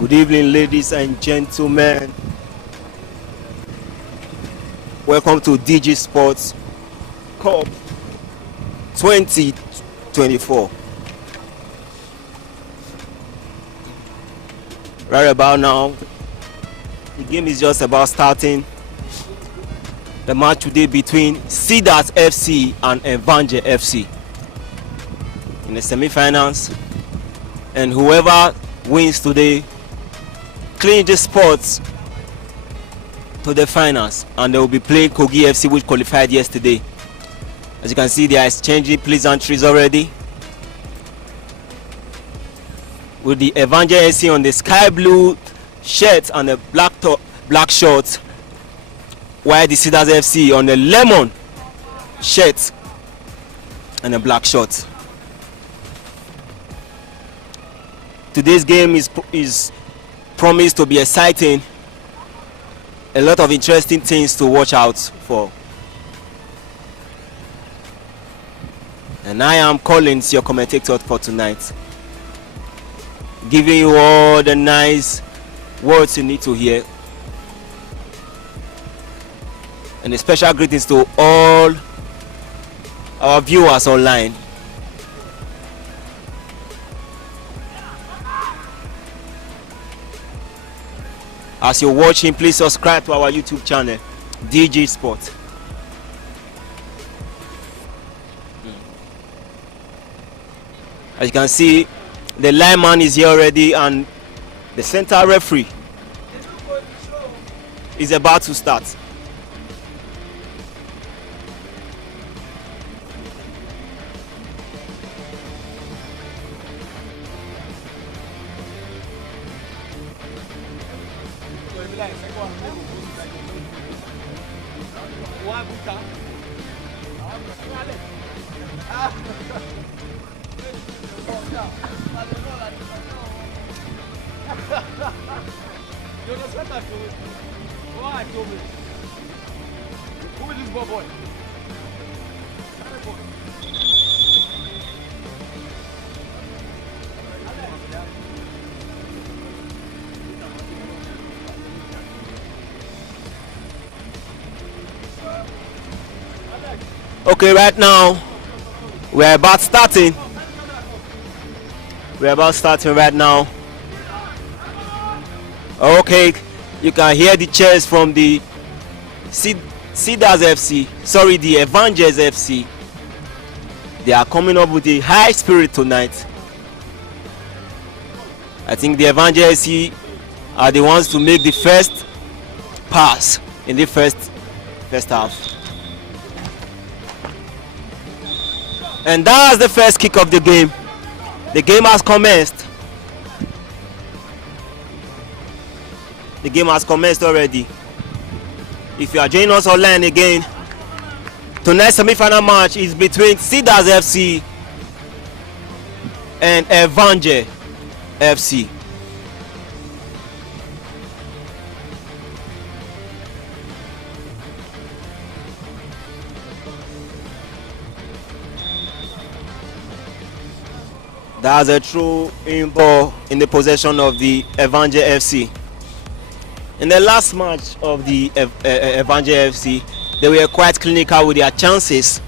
Good evening, ladies and gentlemen. Welcome to DG Sports Cup 2024. Right about now, the game is just about starting. The match today between Cedars FC and Evangel FC in the semi-finals, and whoever wins today clinch the spots to the finals, and they will be playing Kogi FC, which qualified yesterday. As you can see, they are exchanging pleasantries already, with the Evangel FC on the sky blue shirt and the black shorts, while the Cedars FC on the lemon shirt and the black shorts. Today's game is promised to be exciting. A lot of interesting things to watch out for. And I am Collins, your commentator for tonight, giving you all the nice words you need to hear. And a special greetings to all our viewers online. As you're watching, please subscribe to our YouTube channel, DG Sport. As you can see, the lineman is here already, and the center referee is about to start. Okay, right now we're about starting. We're about starting right now. Okay, you can hear the cheers from the Cedars FC. Sorry, the Evangel FC. They are coming up with a high spirit tonight. I think the Evangel FC are the ones to make the first pass in the first half. And that's the first kick of the game. The game has commenced. The game has commenced already. If you are joining us online again, tonight's semi-final match is between Cedars FC and Evangel FC. That's a true in ball in the possession of the Evangel FC. In the last match of the Evangel FC, they were quite clinical with their chances.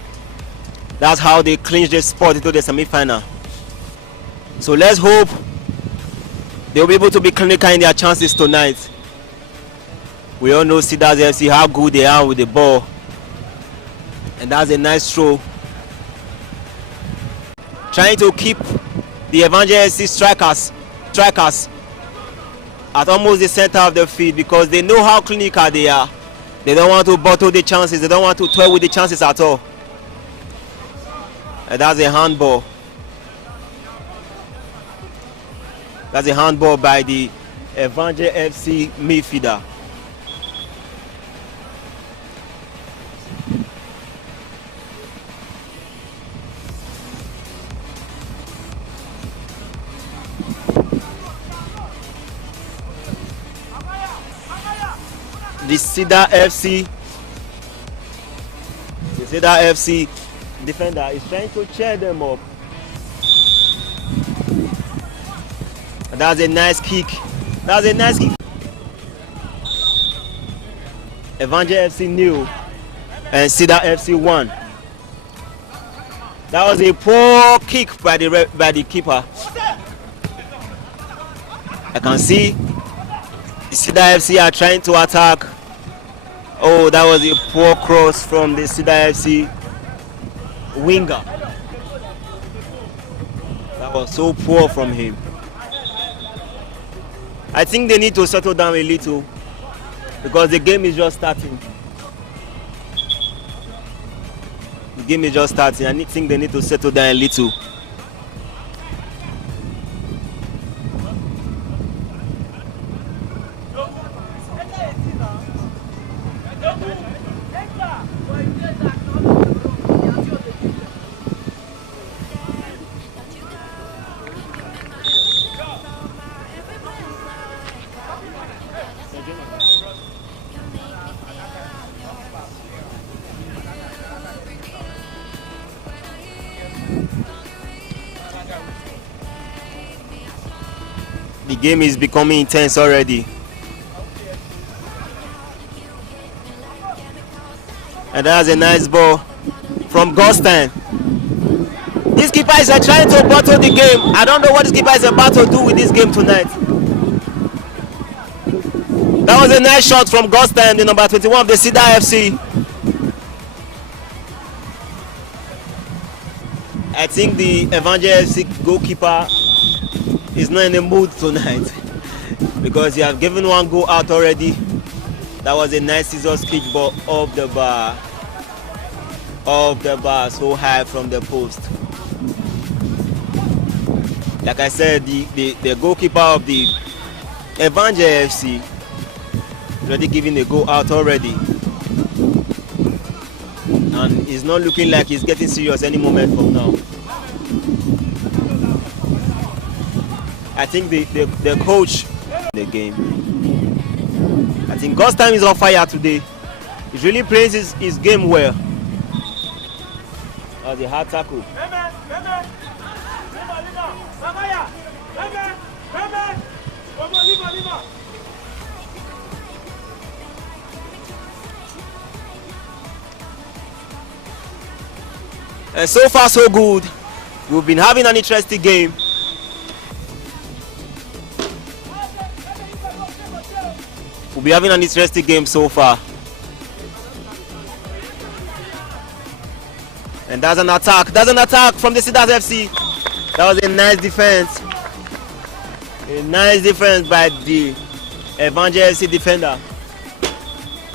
That's how they clinched the spot into the semi-final. So let's hope they'll be able to be clinical in their chances tonight. We all know Cedars FC, how good they are with the ball. And that's a nice throw. Trying to keep the Evangel FC strikers at almost the center of the field, because they know how clinical they are. They don't want to bottle the chances. They don't want to toy with the chances at all. And that's a handball. That's a handball by the Evangel FC midfielder. The Cedars FC defender is trying to cheer them up. That's a nice kick. That's a nice kick. Evangel FC 0 and Cedars FC 1. That was a poor kick by the keeper. I can see the Cedars FC are trying to attack. Oh, that was a poor cross from the Cedars FC winger. That was so poor from him. I think they need to settle down a little, because the game is just starting. The game is just starting. I think they need to settle down a little. The game is becoming intense already. And that's a nice ball from Gostan. These keepers are trying to bottle the game. I don't know what this keeper is about to do with this game tonight. That was a nice shot from Gostan, the number 21 of the Cedars FC. I think the Evangel FC goalkeeper is not in the mood tonight, because he has given one goal out already. That was a nice scissors kick ball off the bar, so high from the post. Like I said, the goalkeeper of the Evangel FC already giving a goal out already, and it's not looking like he's getting serious any moment from now. I think the coach in the game, I think God's time is on fire today. He's really plays his game well. That was a hard tackle. And so far so good. We've been having an interesting game. We'll be having an interesting game so far. And that's an attack. That's an attack from the Cedars FC. That was a nice defense. A nice defense by the Evangel FC defender.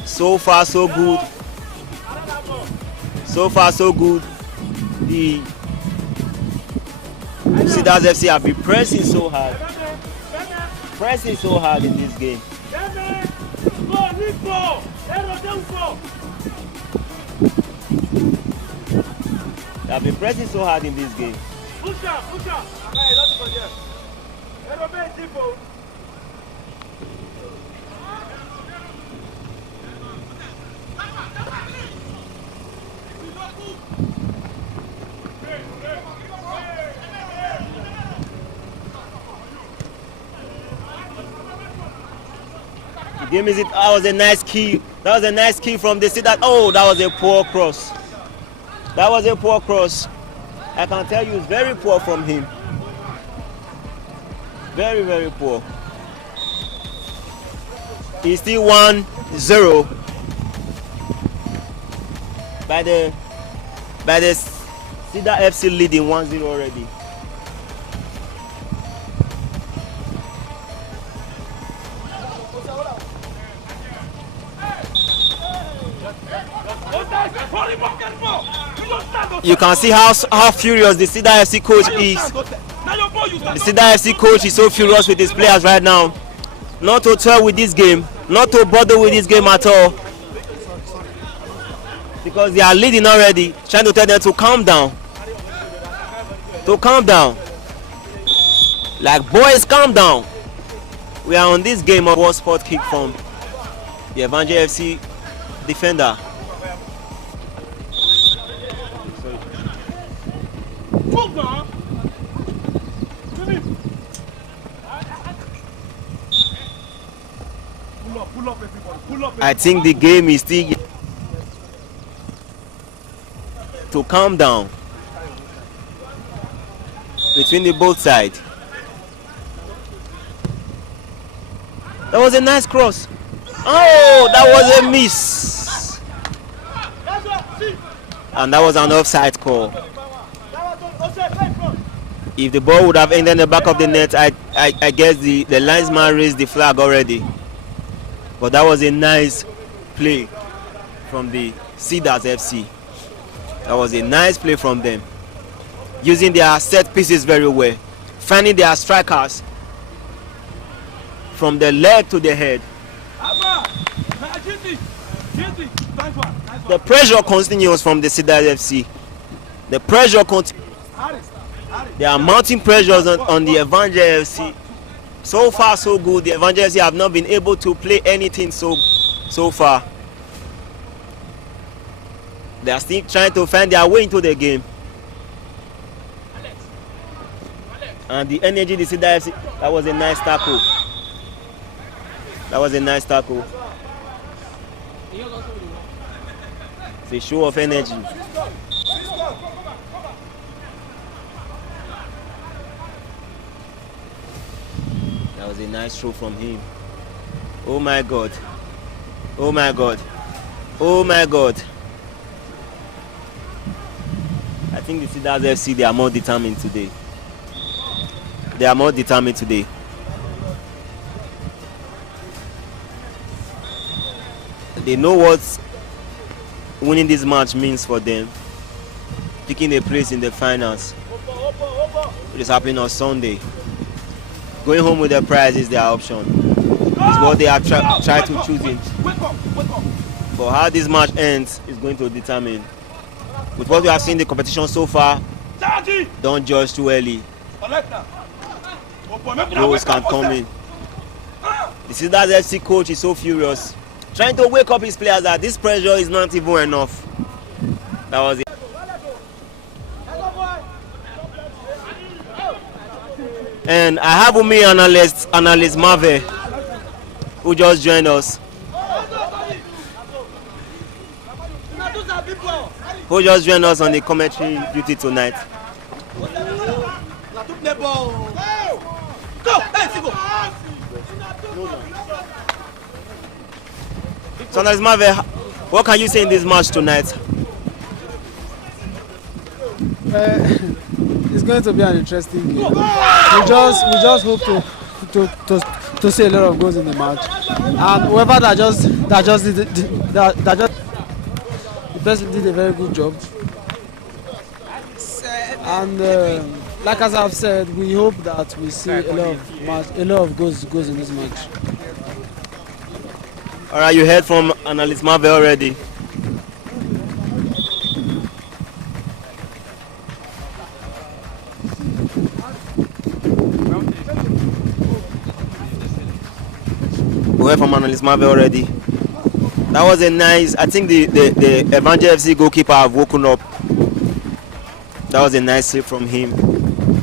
So far so good. So far so good. The Cedars FC have been pressing so hard. Pressing so hard in this game. They have been pressing so hard in this game. The game is it. That was a nice key. That was a nice key from the Cedars. Oh, that was a poor cross. That was a poor cross. I can tell you it's very poor from him. Very, very poor. It's still 1-0 by the Cedars FC leading 1-0 already. You can see how furious the Cedars FC coach is. The Cedars FC coach is so furious with his players right now. Not to toy with this game, not to bother with this game at all. Because they are leading already, trying to tell them to calm down. To calm down. Like, boys, calm down. We are on this game of spot kick from the Evangel FC defender. I think the game is still to calm down between the both sides. That was a nice cross. Oh, that was a miss. And that was an offside call. If the ball would have ended in the back of the net, I guess the linesman raised the flag already. But that was a nice play from the Cedars FC. That was a nice play from them. Using their set pieces very well. Finding their strikers from the leg to the head. The pressure continues from the Cedars FC. The pressure continues. There are mounting pressures on the Evangel FC. So far, so good. The Evangel FC have not been able to play anything so far. They are still trying to find their way into the game. And the energy the Cedars FC, that was a nice tackle. That was a nice tackle. It's a show of energy. That was a nice throw from him. Oh my God. Oh my God. Oh my God. I think the Cedars FC, they are more determined today. They are more determined today. They know what winning this match means for them. Picking a place in the finals. It is happening on Sunday. Going home with the prize is their option. It's what they have tried to choose it. But how this match ends is going to determine. With what we have seen in the competition so far, don't judge too early. Goals can come in. The Cedars FC coach is so furious, trying to wake up his players that this pressure is not even enough. That was it. And I have with me analyst Marvel, who just joined us. Who just joined us on the commentary duty tonight. So analyst Marvel, what can you say in this match tonight? It's going to be an interesting game. We just hope to see a lot of goals in the match, and whoever that just did the person did a very good job. And like as I've said, we hope that we see a lot of goals in this match. All right, you heard from analyst Marvel already. We heard from analyst Marvel already. That was a nice. I think the Evangel FC goalkeeper have woken up. That was a nice save from him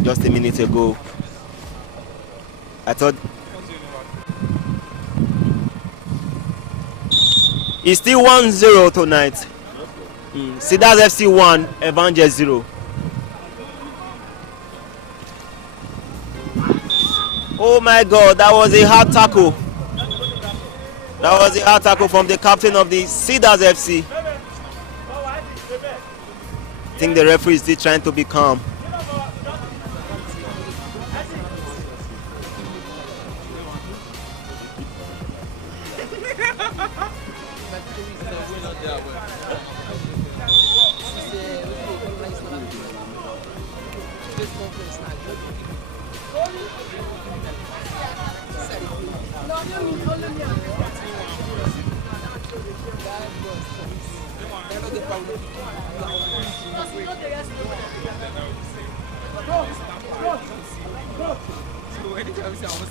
just a minute ago. I thought it's still 1-0 tonight. Cedars FC 1, Evangel 0. Oh my God, that was a hard tackle. That was a hard tackle from the captain of the Cedars FC. I think the referee is still trying to be calm.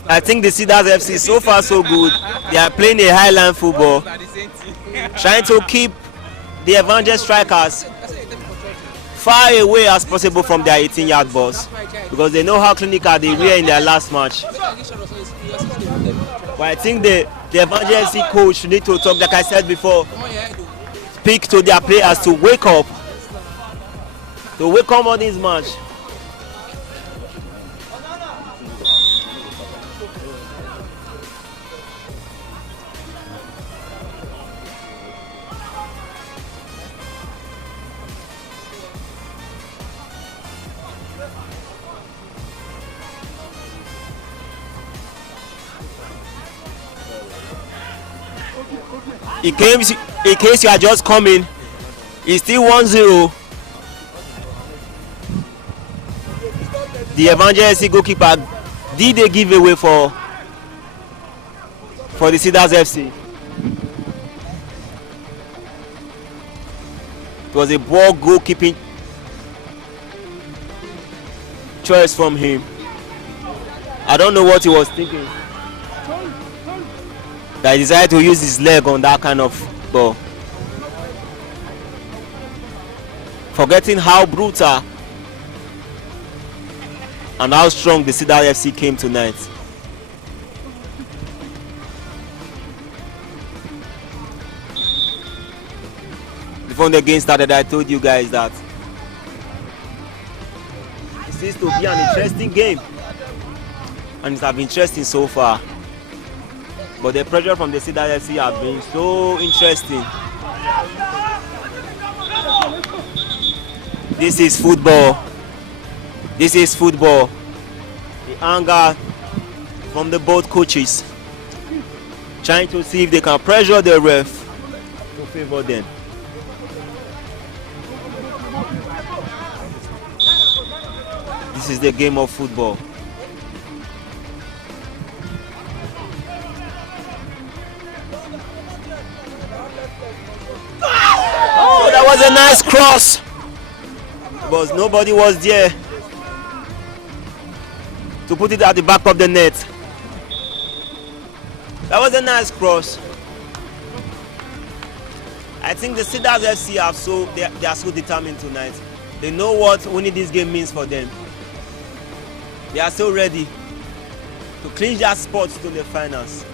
I think the Cedars FC so far so good. They are playing a highland football, trying to keep the Evangel strikers far away as possible from their 18-yard box, because they know how clinical they were in their last match. But I think the Evangel FC coach need to talk, like I said before, speak to their players to wake up on this match. In case you are just coming, it's still 1-0. The Evangel FC goalkeeper did a giveaway for the Cedars FC. It was a poor goalkeeping choice from him. I don't know what he was thinking, that he decided to use his leg on that kind of ball, forgetting how brutal and how strong the Cedars FC came tonight. Before the game started, I told you guys that it seems to be an interesting game, and it's been interesting so far. But the pressure from the Cedars FC has been so interesting. This is football. This is football. The anger from the both coaches, trying to see if they can pressure the ref to favor them. This is the game of football. Oh, that was a nice cross, but nobody was there to put it at the back of the net. That was a nice cross. I think the Cedars FC they are so determined tonight. They know what winning this game means for them. They are so ready to clinch their spot to the finals.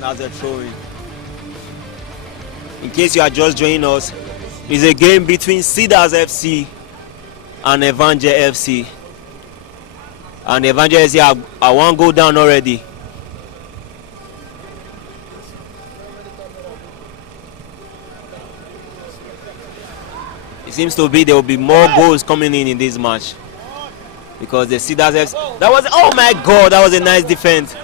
Now they're throwing. In case you are just joining us, it's a game between Cedars FC and Evangel FC. And Evangel FC are one goal down already. It seems to be there will be more goals coming in this match, because the Cedars FC, oh my God, that was a nice defense.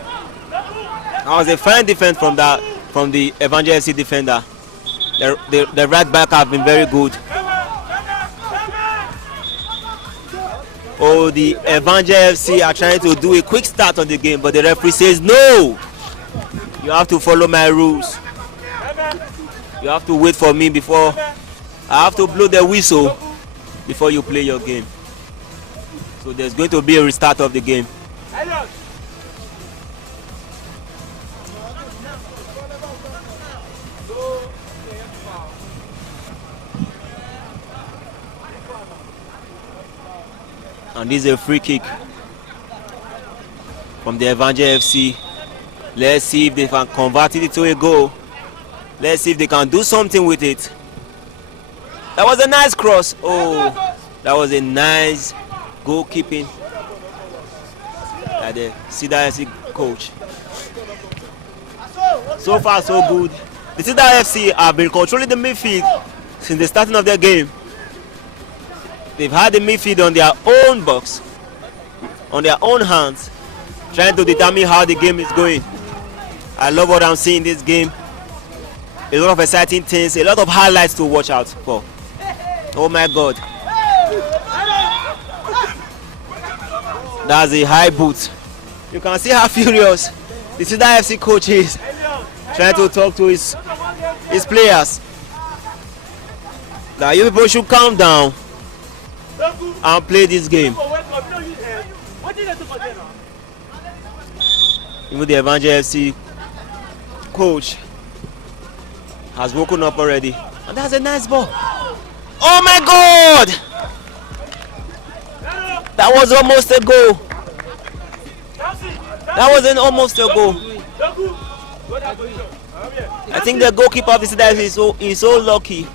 That was a fine defense from the Evangel FC defender. The right back have been very good. Oh, the Evangel FC are trying to do a quick start on the game, but the referee says no. You have to follow my rules. You have to wait for me before I have to blow the whistle before you play your game. So there's going to be a restart of the game. And this is a free kick from the Evangel FC. Let's see if they can convert it into a goal. Let's see if they can do something with it. That was a nice cross. Oh, that was a nice goalkeeping by the Cedars FC coach. So far, so good. The Cedars FC have been controlling the midfield since the starting of their game. They've had the midfield on their own box, on their own hands, trying to determine how the game is going. I love what I'm seeing in this game. A lot of exciting things, a lot of highlights to watch out for. Oh my God. That's a high boot. You can see how furious the Cedars FC coach is, trying to talk to his players. Now you people should calm down and play this game. Even the Evangel FC coach has woken up already. And that's a nice ball. Oh my God! That was almost a goal. That wasn't almost a goal. I think the goalkeeper of the Cedars is so lucky.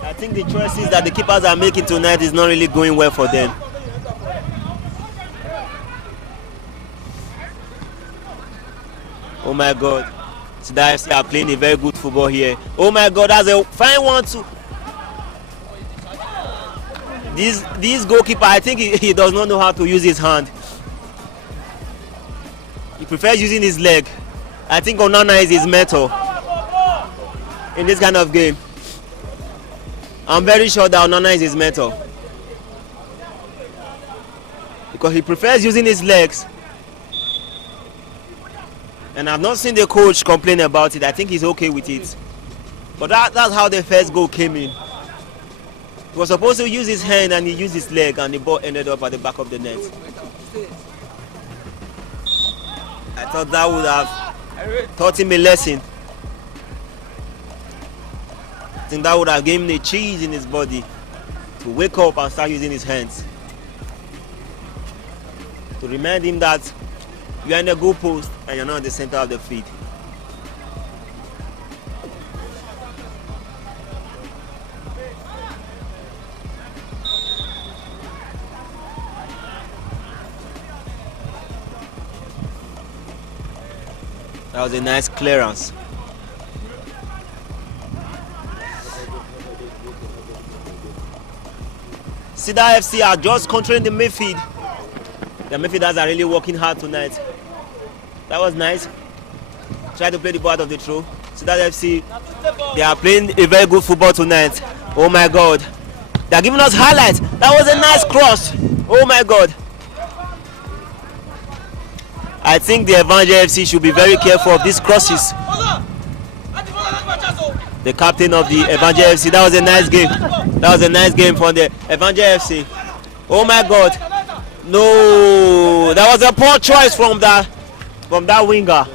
I think the choices that the keepers are making tonight is not really going well for them. Oh my God. Cedars FC are playing a very good football here. Oh my God, that's a fine one too. This goalkeeper, I think he does not know how to use his hand. He prefers using his leg. I think Onana is his mentor in this kind of game. I'm very sure that Onana is his mentor, because he prefers using his legs. And I've not seen the coach complain about it. I think he's okay with it. But that's how the first goal came in. He was supposed to use his hand and he used his leg, and the ball ended up at the back of the net. I thought that would have taught him a lesson. I think that would have given him a cheese in his body to wake up and start using his hands. To remind him that you are in the goal post and you're not in the center of the field. That was a nice clearance. Cedars FC are just controlling the midfield. The midfielders are really working hard tonight. That was nice. Try to play the ball out of the throw. Cedars FC, they are playing a very good football tonight. Oh my God. They are giving us highlights. That was a nice cross. Oh my God. I think the Evangel FC should be very careful of these crosses. The captain of the Evangel FC, that was a nice game. That was a nice game for the Evangel FC. Oh my God. No, that was a poor choice from that winger.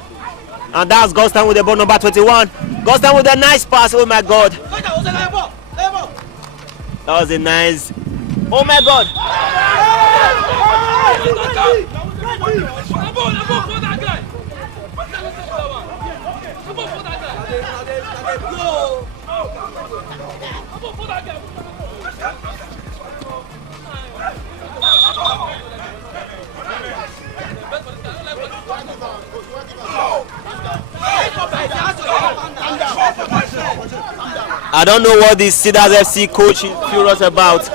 And that's Gostan with the ball number 21. Gostan with a nice pass. Oh my God. That was a nice. Oh my God. I don't know what this Cedars FC coach is furious about.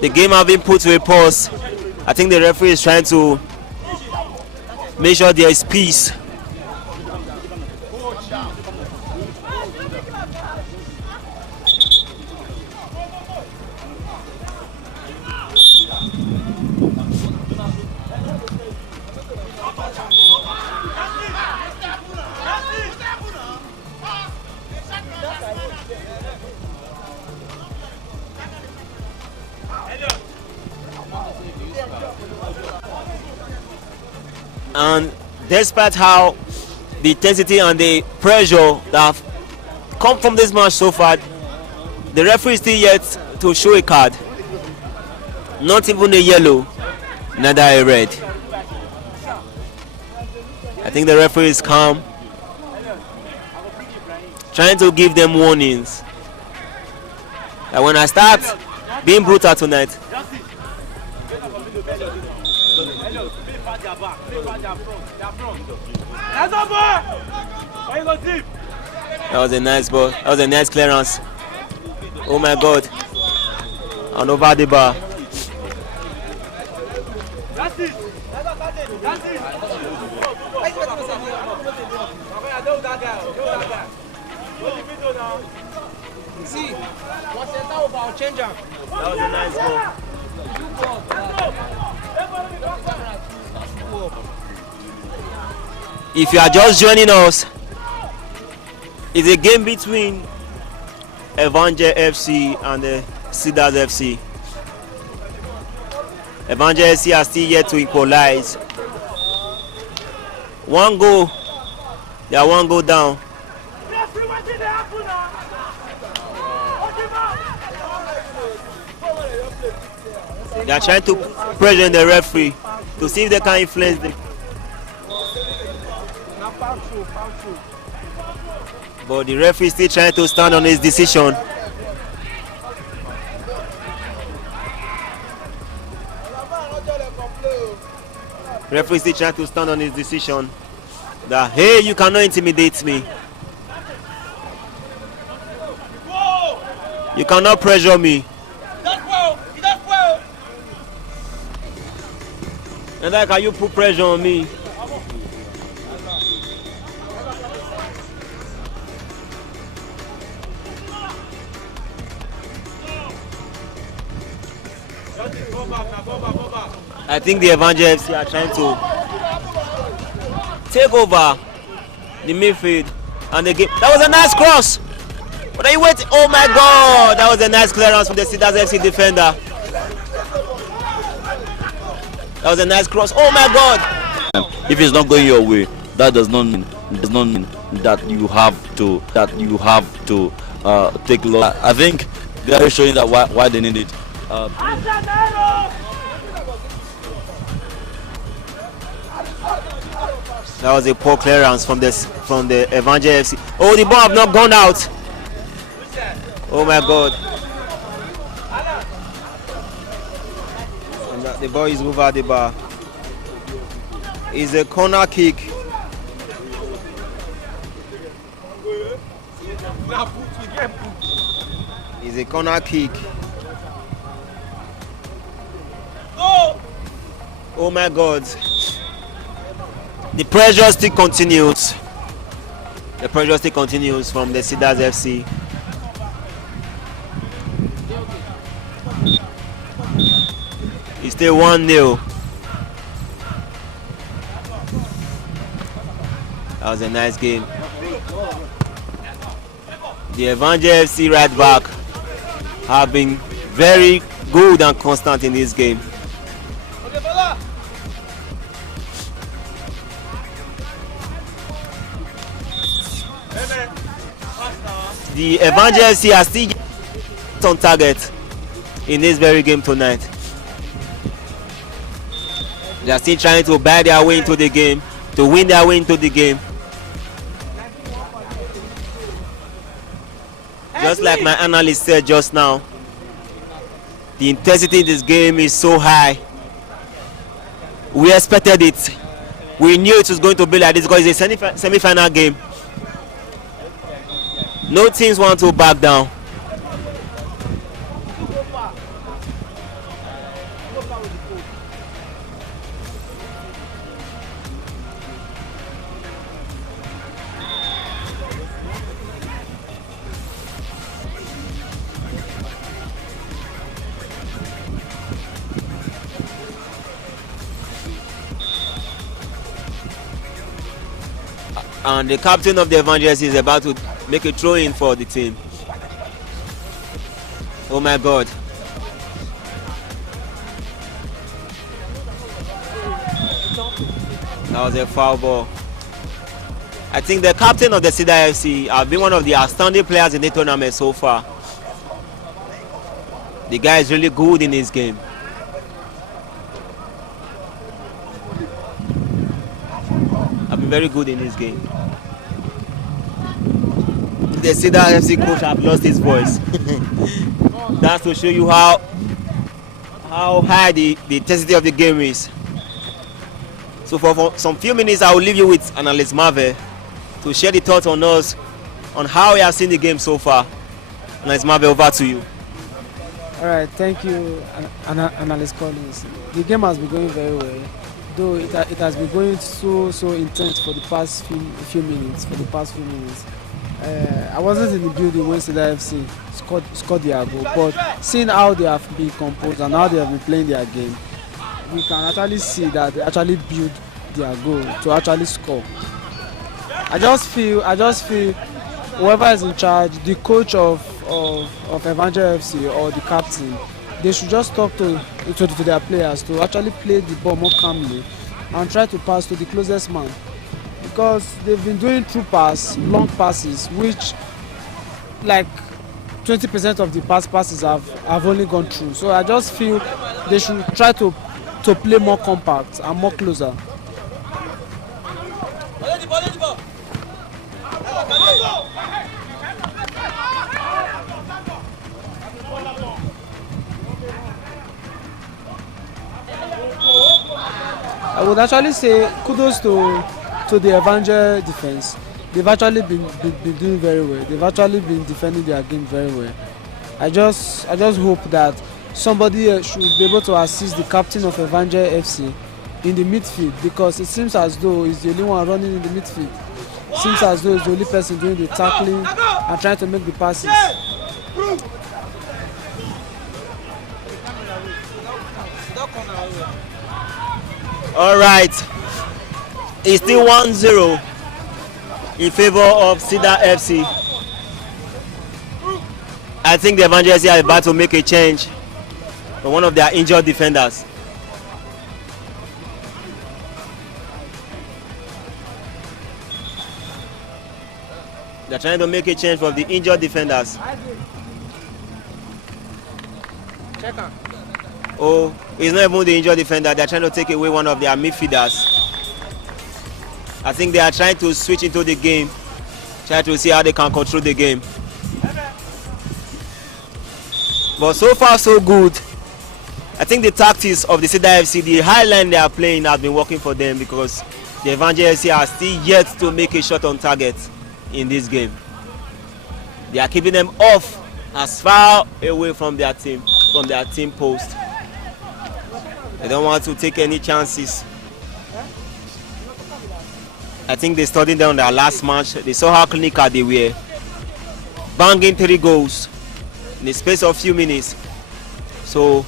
The game has been put to a pause. I think the referee is trying to make sure there is peace. And despite how the intensity and the pressure that have come from this match so far, the referee is still yet to show a card. Not even a yellow, neither a red. I think the referee is calm, trying to give them warnings that when I start being brutal tonight, that was a nice ball. That was a nice clearance. Oh my God! And over the bar. See, what's the about change up? That was a nice ball. If you are just joining us, it's a game between Evangel FC and the Cedars FC. Evangel FC are still yet to equalize. One goal, they are one goal down. They are trying to pressure the referee to see if they can influence them. But the referee is still trying to stand on his decision. The referee is still trying to stand on his decision that, hey, you cannot intimidate me. You cannot pressure me. And how can you put pressure on me? I think the Evangel FC are trying to take over the midfield and the game. That was a nice cross. What are you waiting? Oh my God! That was a nice clearance from the Cedars FC defender. That was a nice cross. Oh my God! If it's not going your way, that does not mean that you have to take loss. I think they are showing that why they need it. That was a poor clearance from the Evangel FC. Oh, the ball have not gone out. Oh my God! And the ball is over the bar. It's a corner kick. It's a corner kick. Oh my God! The pressure still continues. The pressure still continues from the Cedars FC. It's still 1-0. That was a nice game. The Evangel FC right back have been very good and constant in this game. The Evangel FC are still on target in this very game tonight. They are still trying to buy their way into the game, to win their way into the game. Just like my analyst said just now, the intensity in this game is so high. We expected it. We knew it was going to be like this because it's a semi-final game. No teams want to back down. And the captain of the Evangelists is about to make a throw-in for the team. Oh my God. That was a foul ball. I think the captain of the Cedars FC has been one of the outstanding players in the tournament so far. The guy is really good in his game. I've been very good in his game. The Cedars FC coach have lost his voice. That's to show you how high the intensity of the game is. So for some few minutes, I will leave you with Analyst Marvel to share the thoughts on us on how we have seen the game so far. Analyst Marvel, over to you. All right, thank you, Analyst Collins. The game has been going very well, though it has been going so intense for the past few minutes. I wasn't in the building when Cedars FC scored their goal, but seeing how they have been composed and how they have been playing their game, we can actually see that they actually build their goal to actually score. I just feel whoever is in charge, the coach of Evangel FC or the captain, they should just talk to their players to actually play the ball more calmly and try to pass to the closest man, because they've been doing through long passes, which like 20% of the passes have only gone through. So I just feel they should try to play more compact and more closer. I would actually say kudos to the Evangel defense. They've actually been doing very well. They've actually been defending their game very well. I just hope that somebody should be able to assist the captain of Evangel FC in the midfield, because it seems as though he's the only one running in the midfield. It seems as though he's the only person doing the tackling and trying to make the passes. All right, it's still 1-0 in favor of Cedars FC. I think the Evangel FC are about to make a change for one of their injured defenders. They're trying to make a change for the injured defenders. Oh, it's not even the injured defender. They're trying to take away one of their midfielders. I think they are trying to switch into the game, try to see how they can control the game. But so far so good. I think the tactics of the Cedars FC, the high line they are playing, has been working for them, because the Evangel FC are still yet to make a shot on target in this game. They are keeping them off as far away from their team post. They don't want to take any chances. I think they studied them on their last match. They saw how clinical they were, banging 3 goals in the space of few minutes. So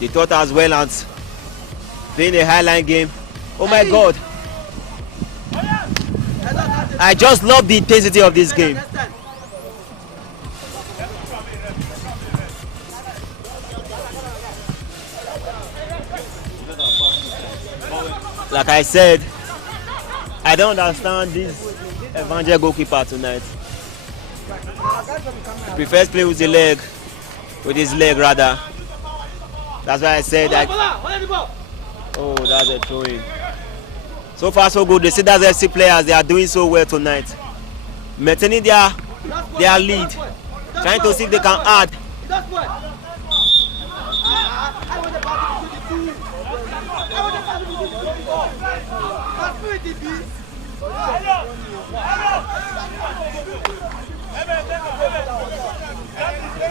they thought as well as playing a highline game. Oh my God! I just love the intensity of this game. Like I said, I don't understand this Evangel goalkeeper tonight. He prefers play with his leg rather. That's why I said that. Oh, that's a throw-in. So far so good. The Cedars FC players, they are doing so well tonight, maintaining their lead, trying to see if they can add.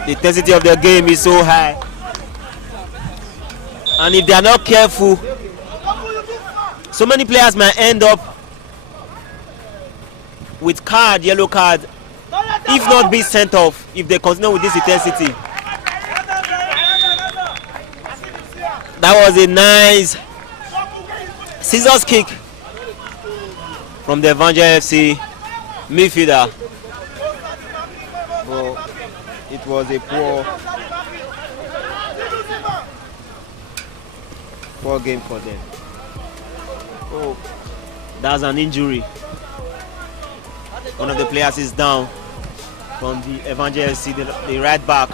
The intensity of the game is so high, and if they are not careful, so many players might end up with yellow card, if not be sent off, if they continue with this intensity. That was a nice scissors kick from the Evangel FC midfielder. Well, it was a poor game for them. Oh. That's an injury. One of the players is down from the Evangel FC, the right back.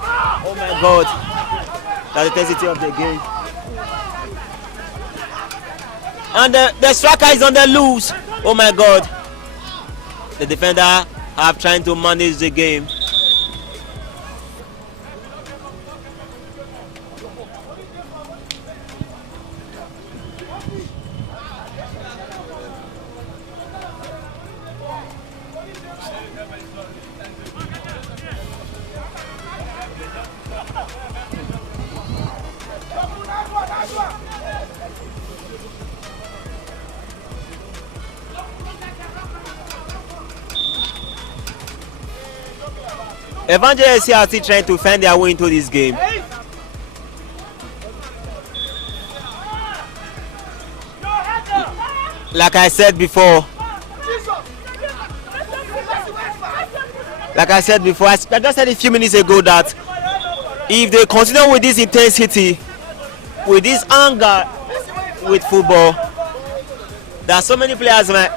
Oh my God, that's the intensity of the game. And the striker is on the loose. Oh my God, the defender have trying to manage the game. Evangel FC are still trying to find their way into this game. Like I said before, I just said a few minutes ago that if they continue with this intensity, with this anger with football, that so many players might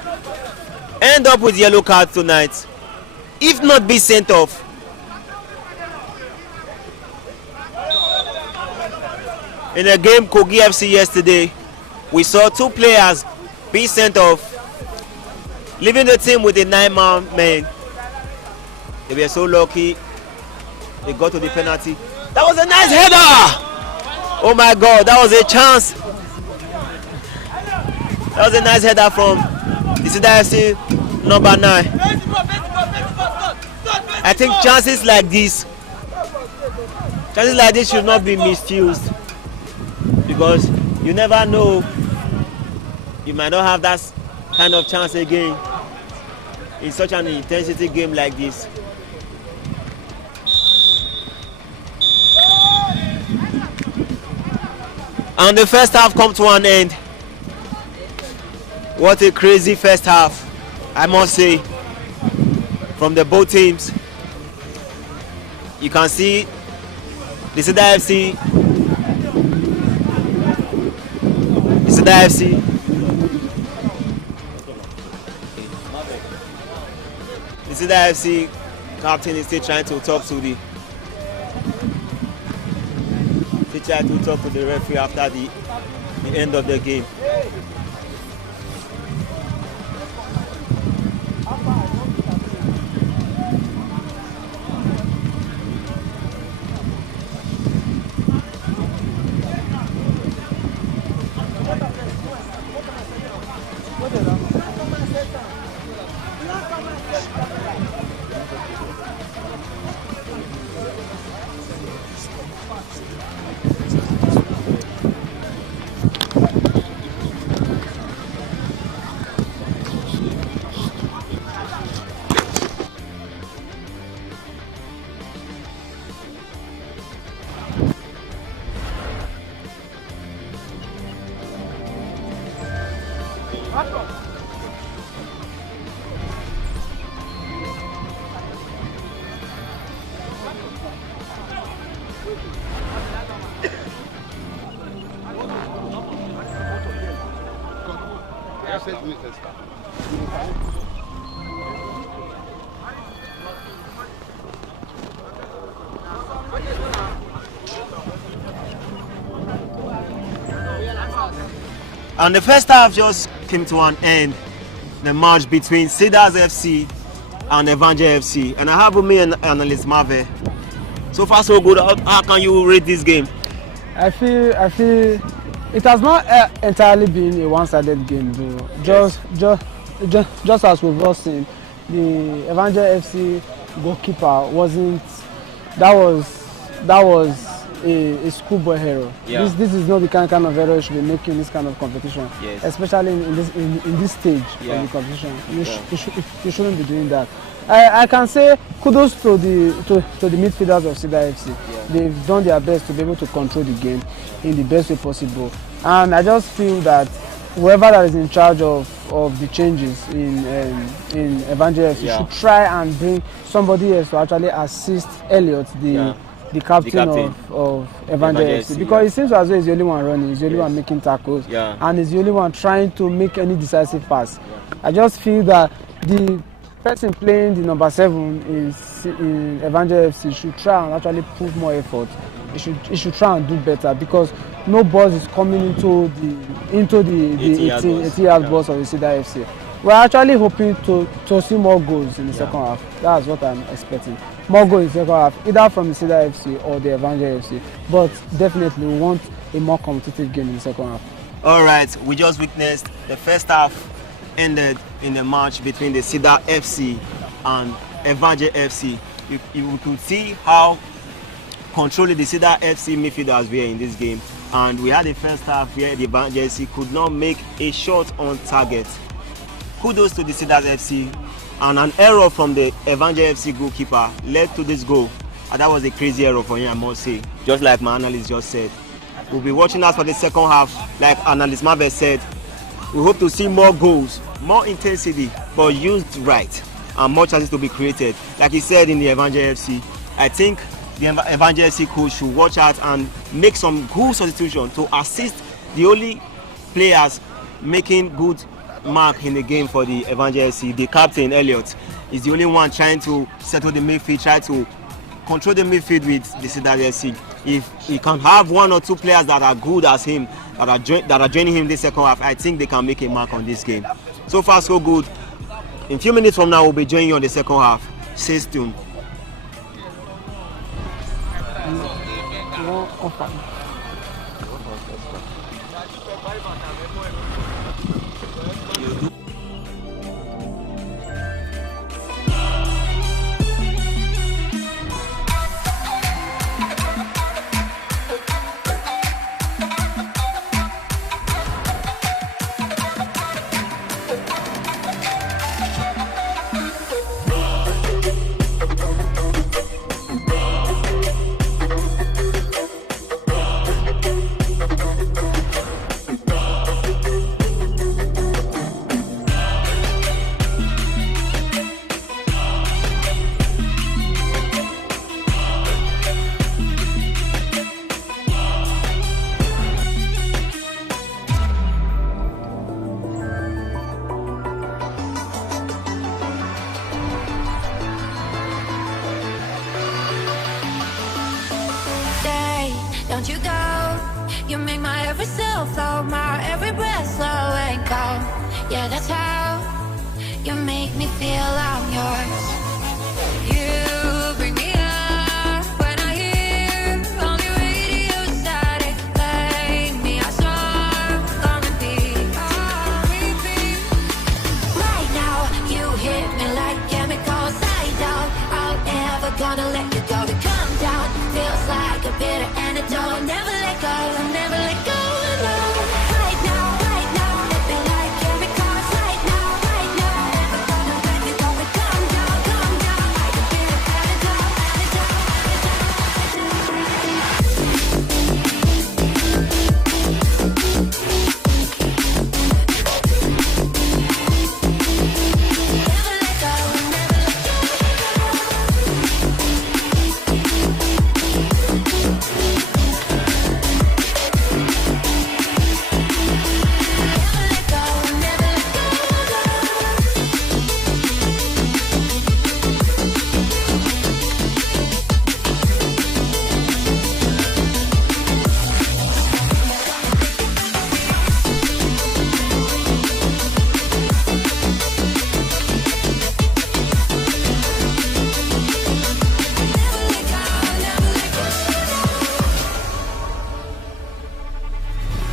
end up with yellow cards tonight, if not be sent off. In a game Kogi FC yesterday, we saw 2 players be sent off, leaving the team with a 9-man. They were so lucky they got to the penalty. That was a nice header! Oh my God, that was a chance. That was a nice header from the Cedars FC number 9. I think chances like this should not be misused, because you never know, you might not have that kind of chance again in such an intensity game like this. And the first half come to an end. What a crazy first half, I must say, from the both teams. You can see the Cedars FC. The Cedars FC captain is still trying to talk to the referee after the end of the game. And the first half just came to an end. The match between Cedars FC and Evangel FC. And I have with me an analyst, Marve. So far so good. How can you rate this game? I feel it has not entirely been a one-sided game though. Just as we've all seen, the Evangel FC goalkeeper wasn't. That was a schoolboy hero. Yeah. This is not the kind of hero you should be making in this kind of competition. Yes. Especially in this stage of the competition. You shouldn't be doing that. I can say kudos to the midfielders of Cedars FC. Yeah. They've done their best to be able to control the game in the best way possible. And I just feel that whoever that is in charge of the changes in Evangel FC should try and bring somebody else to actually assist Elliot, the the captain, captain. of Evangel Evangel FC, FC, because yeah. it seems as though he's the only one running, he's the only Yes. one making tackles, Yeah. and he's the only one trying to make any decisive pass. I just feel that the person playing the number 7 in Evangel FC should try and actually put more effort. He should try and do better, because no ball is coming into the 18-yard box of the Cedars FC. We're actually hoping to see more goals in the second half. That's what I'm expecting. More goals in the second half, either from the Cedars FC or the Evangel FC. But definitely we want a more competitive game in the second half. All right, we just witnessed the first half ended in a match between the Cedars FC and Evangel FC. You could see how controlling the Cedars FC midfielders were in this game, and we had the first half where the Evangel FC could not make a shot on target. Kudos to the Cedars FC, and an error from the Evangel FC goalkeeper led to this goal, and that was a crazy error for him, I must say, just like my analyst just said. We'll be watching us for the second half. Like analyst Marvel said, we hope to see more goals, more intensity, but used right, and more chances to be created. Like he said in the Evangel FC, I think the Evangel FC coach should watch out and make some good substitution to assist the only players making good mark in the game for the Evangel FC. The captain, Elliot, is the only one trying to settle the midfield, try to control the midfield with the Cedars FC. If he can have one or two players that are good as him, that are joining him this second half, I think they can make a mark on this game. So far, so good. In a few minutes from now, we'll be joining you on the second half. Stay tuned. Don't you go. You make my every cell flow, my every breath slow and cold. Yeah, that's how you make me feel I'm yours. You bring me up when I hear only radio static. Play me a song on repeat. Right now, you hit me like chemicals. I doubt I'll ever gonna let you go. To come down feels like a bitter antidote. Never let go, never let go. No. Right now, hit me like chemicals. Right now, never gonna let you go. To come down like a bitter antidote. Never let go, never let go. Never let go, never let go. Never let go, never let go.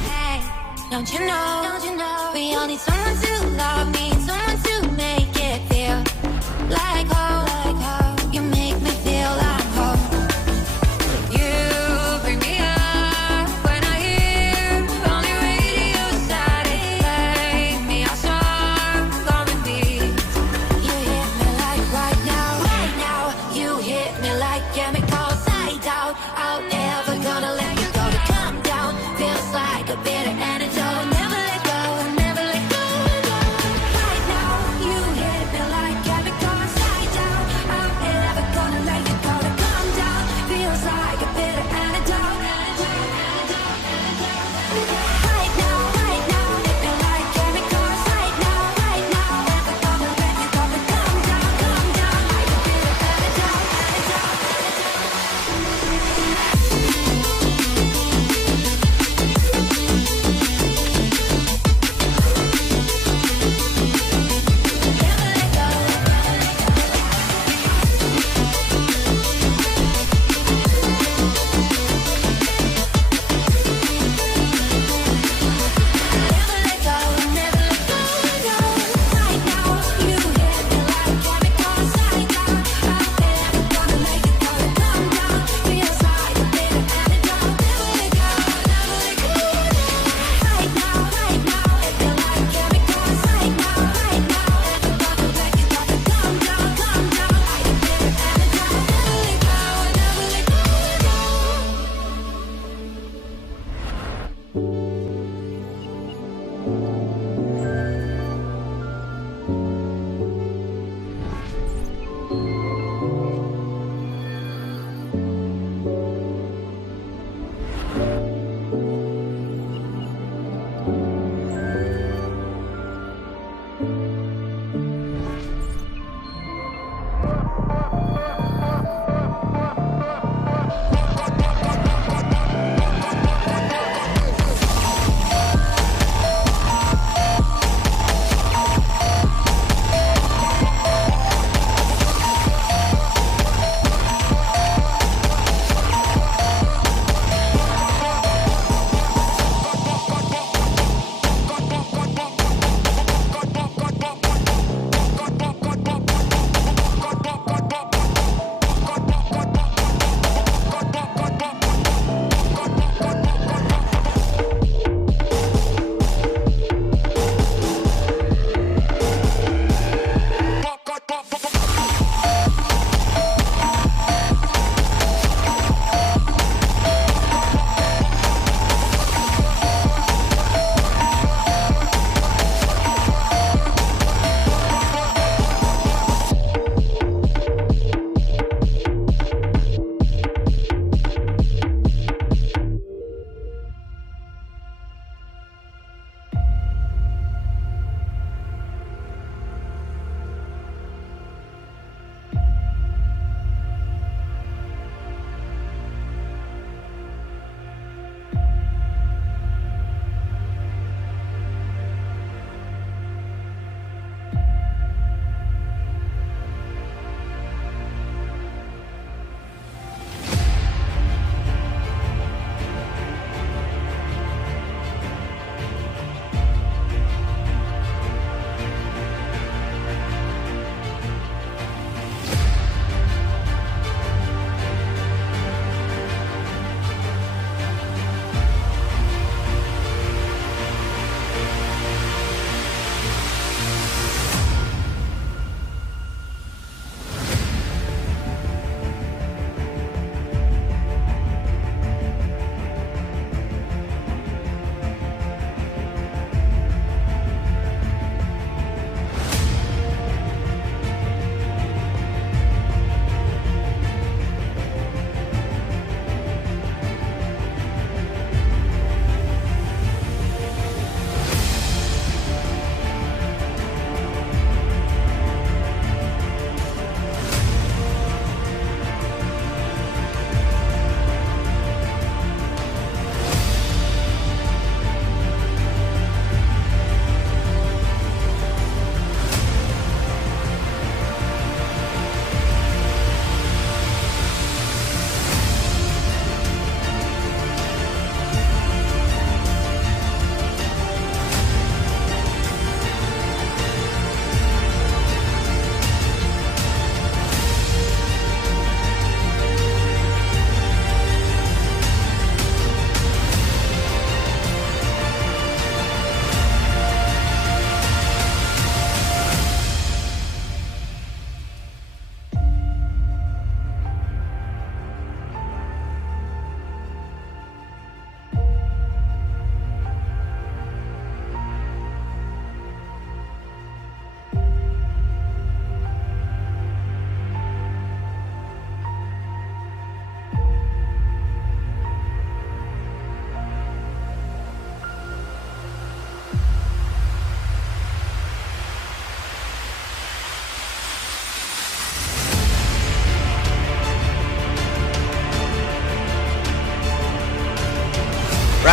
Hey, don't you know? We all need someone to love, need someone to make it feel like home. You make me feel like home. You bring me up when I hear only radio static. Play me a song on repeat. You hit me like right now. You hit me like chemicals. I doubt I'll ever gonna let you go. To come down feels like a bitter antidote. Never let go, never let go.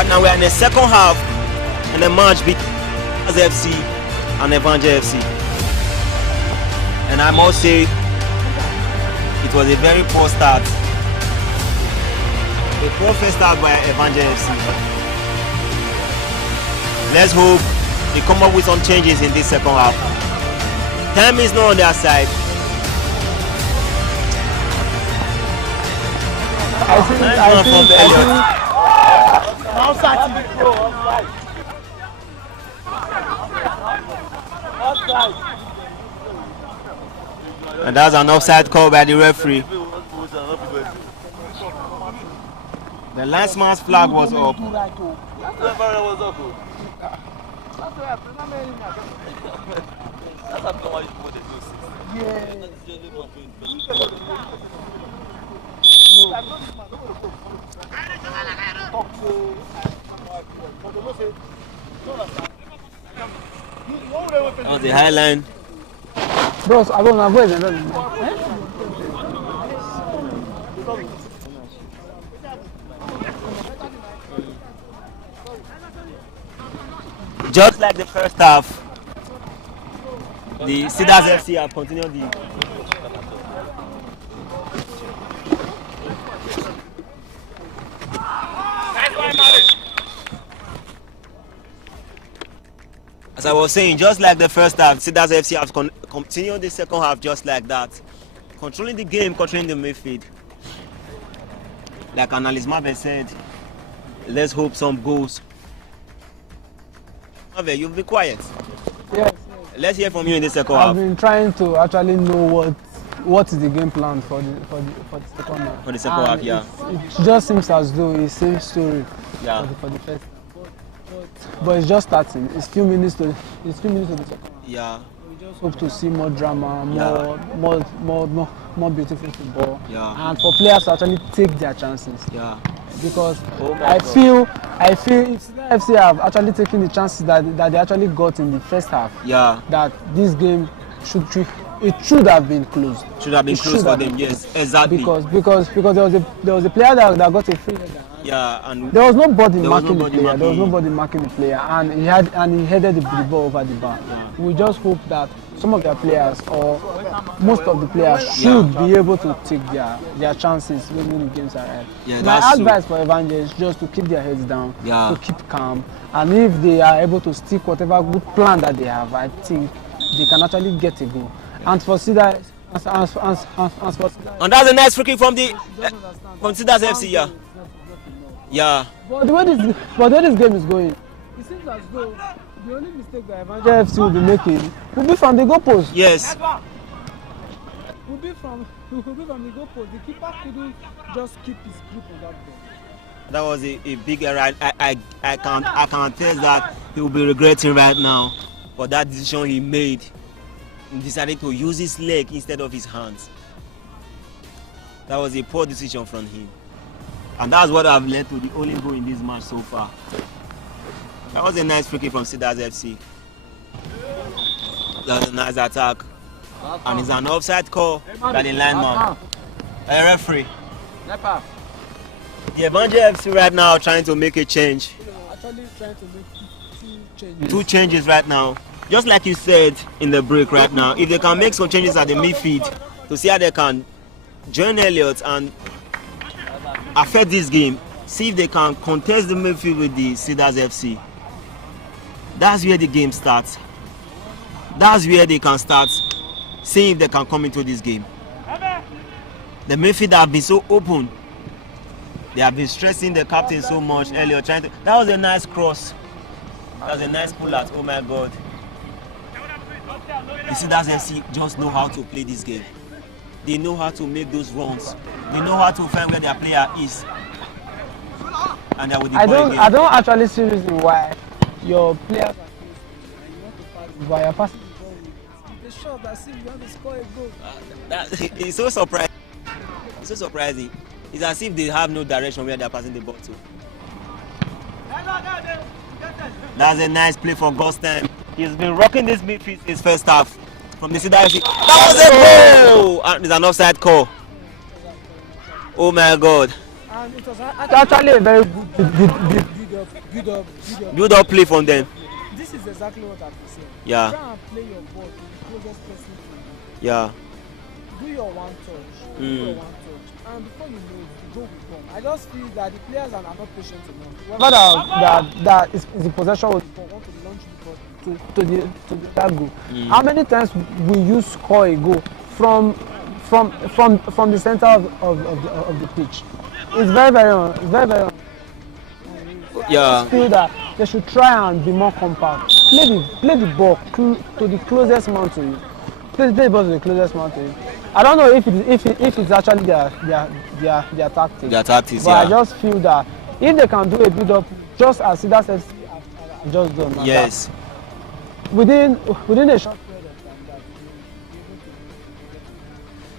Right now we are in the second half and the match between Cedars FC and Evangel FC. And I must say it was a very poor start. A poor first start by Evangel FC. Let's hope they come up with some changes in this second half. Time is not on their side. I think and that's an offside call by the referee. The linesman's flag was up. That was the high line. bros, I don't know. Just like the first half, the Cedars FC have continued the as I was saying, just like the first half, Cedars FC have continued the second half just like that. Controlling the game, controlling the midfield. Like Analyst Marvel said, let's hope some goals. Marvel, you'll be quiet. Yes. Let's hear from you in the second I've half. been trying to actually know what is the game plan for the second half. For the second half, yeah. It just seems as though it's same story Yeah. for the first. But it's just starting. It's few minutes to the second half. Yeah. We just hope to see more drama, more beautiful football, Yeah. and for players to actually take their chances. Yeah. Because Oh my I God. feel if FC have actually taken the chances that they actually got in the first half, Yeah. that this game should have been closed. Should have been It close should for have them, been yes, exactly. Because there was a player that got a free header. Yeah, and There was nobody There was marking nobody the player. There was marking. nobody marking the player, and he headed the ball over the bar. We just hope that some of their players or most of the players should be able to take their chances when the games are ahead. Yeah, My that's true. advice for Evangel is just to keep their heads down, Yeah. to keep calm, and if they are able to stick whatever good plan that they have, I think they can actually get a goal. And for Cedars, as for Cedars, and that's a nice free kick from the from Cedars FC, yeah. Yeah. But the way this game is going, it seems as though the only mistake that Evangel FC will be making will be from the goalpost. Yes. Will be from the goalpost. The keeper couldn't just keep his grip on that ball. That was a big error. I can tell that he will be regretting right now for that decision he made. He decided to use his leg instead of his hands. That was a poor decision from him. And that's what have led to the only goal in this match so far. That was a nice free kick from Cedars FC. That was a nice attack. And it's an offside call by the lineman. A referee. The Evangel FC right now trying to make a change. Actually trying to make Two changes right now. Just like you said in the break right now, if they can make some changes at the midfield to see how they can join Elliott and affect this game, see if they can contest the midfield with the Cedars FC. That's where the game starts. That's where they can start seeing if they can come into this game. The midfield have been so open. They have been stressing the captain so much earlier. That was a nice cross. That was a nice pull out. Oh my God. The Cedars FC just know how to play this game. They know how to make those runs. They know how to find where their player is. And they will deploy again. I don't actually see reason why your players are close and you want to pass the ball. You're passing the ball with a shot that seems you want to score a goal. It's so surprising. It's so surprising. It's as if they have no direction where they're passing the ball to. That's a nice play for Gostam. He's been rocking this midfield his first half from the Cedars. That was a goal! And it's an offside call. Oh my God. And it was actually a very good Build up play from them. This is exactly what I've been saying. Yeah. Try and play your ball to the closest person to you. Yeah. Do your one touch. Do your one touch. And before you know it, the goal will come. I just feel that the players are not patient enough. Whoever that is in possession with the ball want to launch the ball to that goal. How many times will you score a goal from the center of the pitch? It's very Yeah. I just feel that they should try and be more compact. Play the ball to the closest man to you. Play the ball to the closest man to you. I don't know if it's actually their tactics. Their tactics, but yeah. I just feel that if they can do a build up, just as Cedars FC have just done. Yes. Within a short period of time, that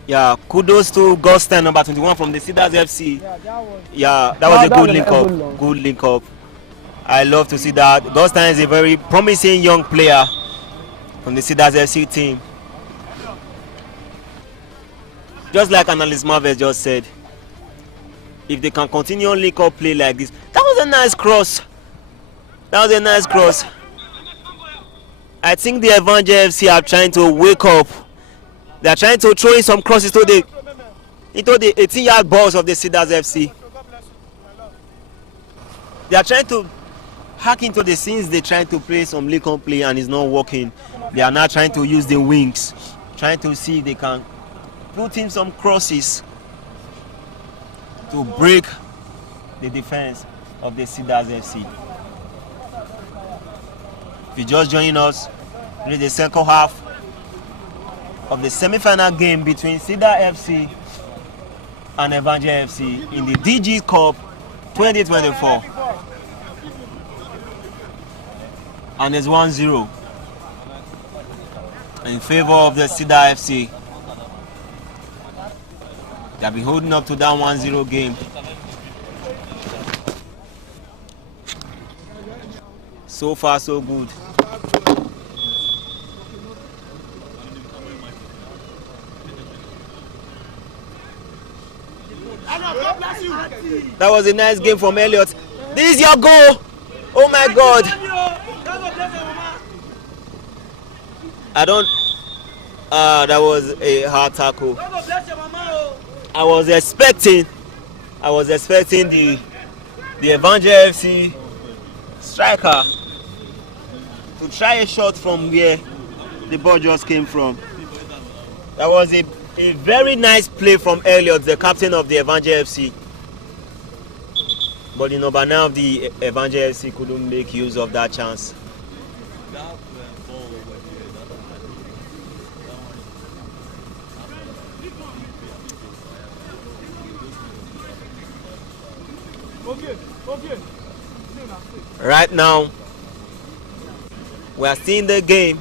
Yeah. Kudos to Gosten, number 21 from the Cedars FC. that That was a good was link a up. good long. Good link up. I love to see that. Gosten is a very promising young player from the Cedars FC team. Just like Analyst Marvel just said, if they can continue on link up play like this, that was a nice cross. I think the Evangel FC are trying to wake up. They are trying to throw in some crosses into the 18-yard balls of the Cedars FC. They are trying to hack into the scenes. They're trying to play some link-up play and it's not working. They are now trying to use the wings, trying to see if they can put in some crosses to break the defense of the Cedars FC. If you're just joining us, it is the second half of the semi-final game between Cedars FC and Evangel FC in the DG Cup 2024. And it's 1-0 in favor of the Cedars FC. They have been holding up to that 1-0 game. So far, so good. That was a nice game from Elliot. This is your goal. Oh my God. That was a hard tackle. I was expecting the Evangel FC striker to try a shot from where the ball just came from. That was a very nice play from Elliot, the captain of the Evangel FC. But the number 9 of the Evangel FC couldn't make use of that chance. Right now, we are seeing the game.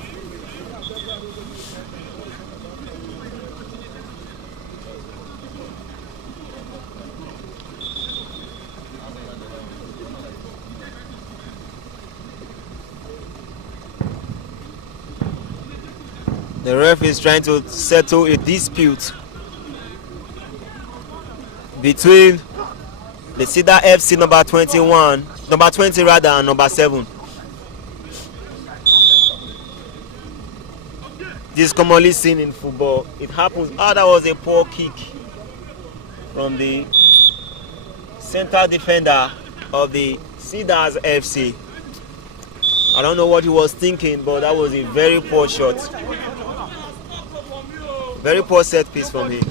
The ref is trying to settle a dispute between the Cedars FC number 20 rather, and number 7. This is commonly seen in football. It happens. That was a poor kick from the center defender of the Cedars FC. I don't know what he was thinking, but that was a very poor shot. Very poor set piece from him.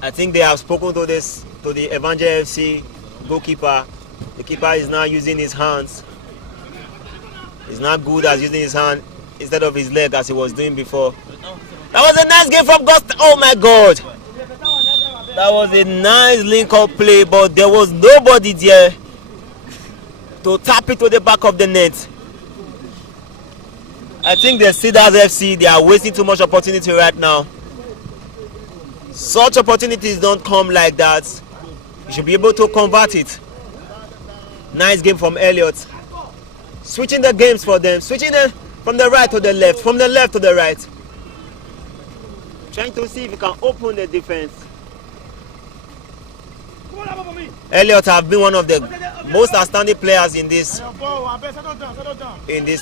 I think they have spoken to the Evangel FC goalkeeper. The keeper is now using his hands. He's not good at using his hand instead of his leg as he was doing before. That was a nice game from Ghost. Oh my God! That was a nice link-up play, but there was nobody there to tap it to the back of the net. I think the Cedars FC, they are wasting too much opportunity right now. Such opportunities don't come like that. You should be able to convert it. Nice game from Elliot. Switching the games for them. Switching them from the right to the left. From the left to the right. Trying to see if you can open the defense. Elliot have been one of the most outstanding players in this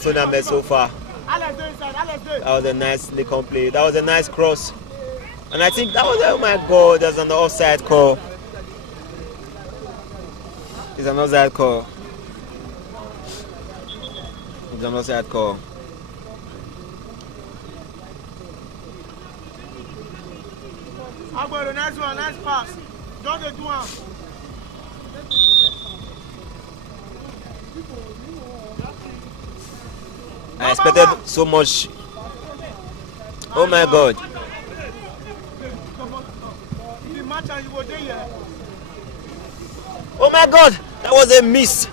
tournament so far. That was a nicely complete. That was a nice cross, and I think that was, oh my God, there's an offside call. It's an offside call. It's an offside call. Agbero, nice one, nice pass. Don't do one. I expected so much. Oh my God. Oh my God, that was a miss.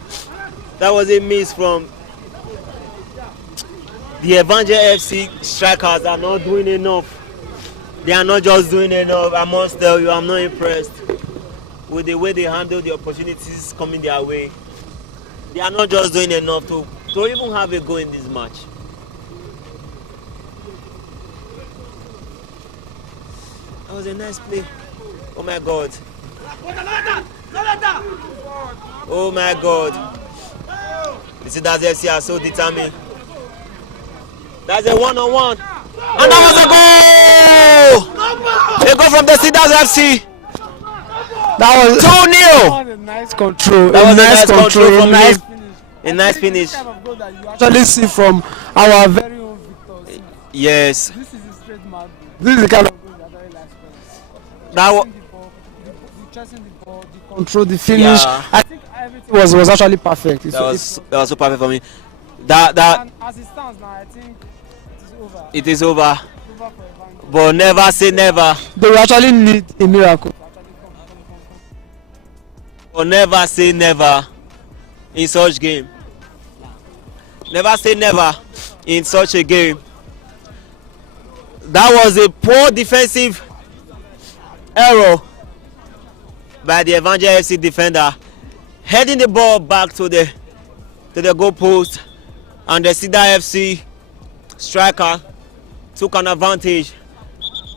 That was a miss from the Evangel FC strikers. Are not doing enough. They are not just doing enough. I must tell you, I'm not impressed with the way they handle the opportunities coming their way. They are not just doing enough to even have a go in this match. That was a nice play. Oh my God. Oh my God. The Cedars FC are so determined. That's a one-on-one. And that was a goal! A goal from the Cedars FC. That was 2-0. a nice control. That was a nice control from nice him. A nice finish. Kind of goal that you actually see from our very own Victor. Yes. This is a straight man. This is the kind of goal that very last place. That was. Chasing the ball, the control, the finish. Yeah. I think everything was actually perfect. That was so perfect for me. That and as it stands now, I think it is over. it is over. Over for Evangel. But never say never. They will actually need a miracle. But never say never in such game. Never say never in such a game. That was a poor defensive error by the Evangel FC defender, heading the ball back to the goal post, and the Cedars FC striker took an advantage,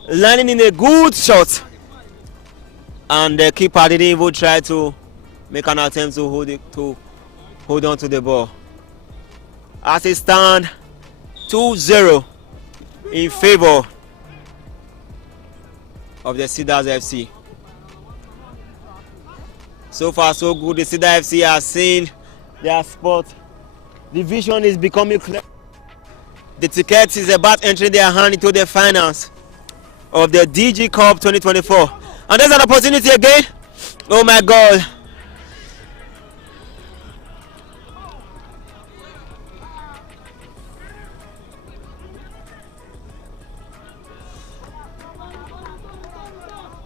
landing in a good shot, and the keeper didn't even try to make an attempt to hold on to the ball. As it stands, 2-0 in favor of the Cedars FC. So far so good. The Cedars FC has seen their spot. The vision is becoming clear. The ticket is about entering their hand into the finals of the DG Cup 2024. And there's an opportunity again. Oh my God.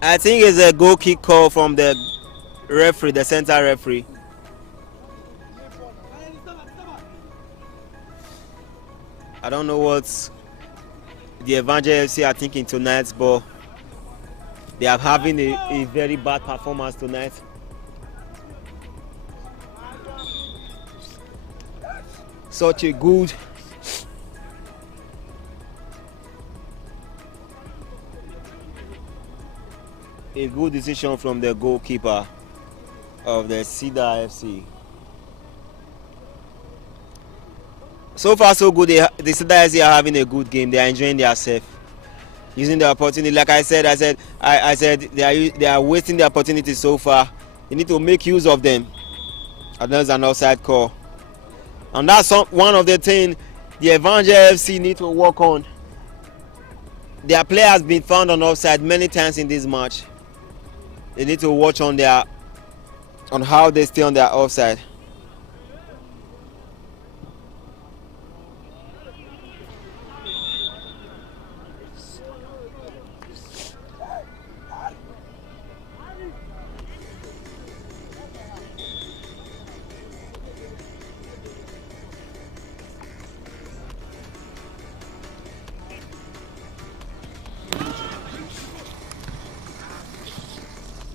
I think it's a goal kick call from the referee, the center referee. I don't know what the Evangel FC are thinking tonight, but they are having a very bad performance tonight. Such a good decision from the goalkeeper of the Cedars FC. So far so good. The Cedars FC are having a good game. They are enjoying themselves, using the opportunity. Like I said they are wasting the opportunity so far. They need to make use of them. And there's an offside call, and that's one of the things the Evangel FC need to work on. Their player has been found on offside many times in this match. They need to watch on how they stay on their offside.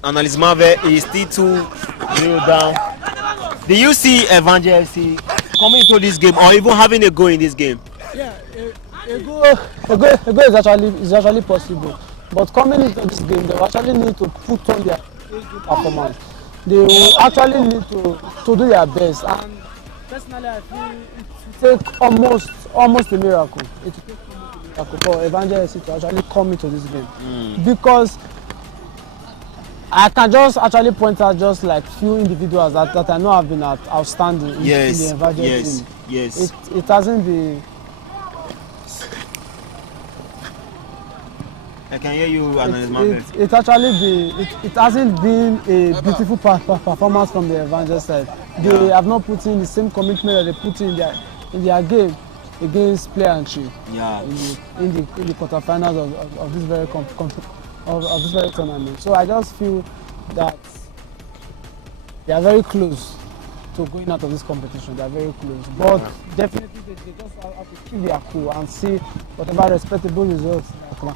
Analyst Marvel is still 2-0 down. Do you see Evangel FC coming into this game or even having a go in this game? Yeah, a goal is actually possible. But coming into this game, they actually need to put on performance. They will actually need to do their best. And personally, I feel it will take almost a miracle. It will take almost a miracle for Evangel FC to actually come into this game. Because I can just actually point out just like few individuals that I know have been outstanding in the Evangel team. Yes. It hasn't been. I can hear you analyze my best. It hasn't been a beautiful performance from the Evangel side. They have not put in the same commitment that they put in their game against Player and Tree. Yeah. In the quarterfinals of this very of this very tournament. So I just feel that they are very close to going out of this competition. They are very close. But definitely they just have to keep their cool and see whatever respectable results that can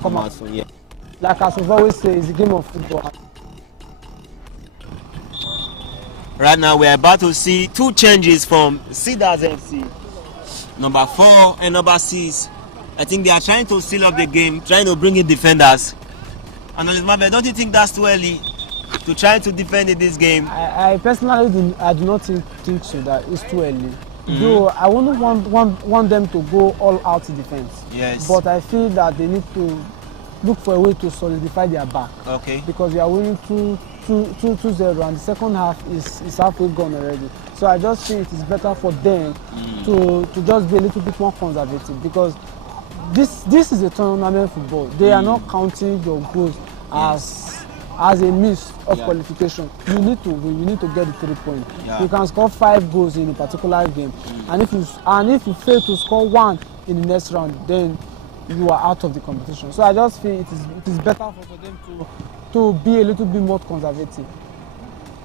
come out. Yeah. Like as we've always say, it's a game of football. Right now we're about to see two changes from Cedars FC. Number 4 and number 6. I think they are trying to seal up the game, trying to bring in defenders. Analyst Mabel, don't you think that's too early to try to defend in this game? I personally do not think so, that it's too early. Though I wouldn't want them to go all out in defense. Yes. But I feel that they need to look for a way to solidify their back. Okay. Because we are winning 2-0 and the second half is halfway gone already. So I just think it is better for them to just be a little bit more conservative, because this is a tournament football. They are not counting your goals as a miss of qualification. You need to win. You need to get the 3 points. Yeah. You can score 5 goals in a particular game, and if you fail to score 1 in the next round, then you are out of the competition. So I just feel it is better for them to be a little bit more conservative.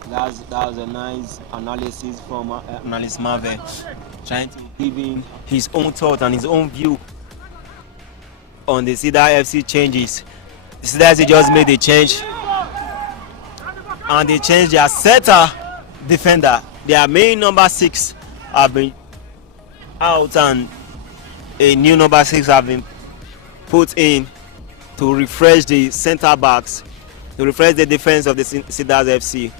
That was a nice analysis from analyst Marvel, trying to give in his own thought and his own view on the Cedar FC changes. The Cedars FC just made a change, and they changed their setter defender. Their main number 6 have been out, and a new number 6 have been put in to refresh the center backs, to refresh the defense of the Cedars FC.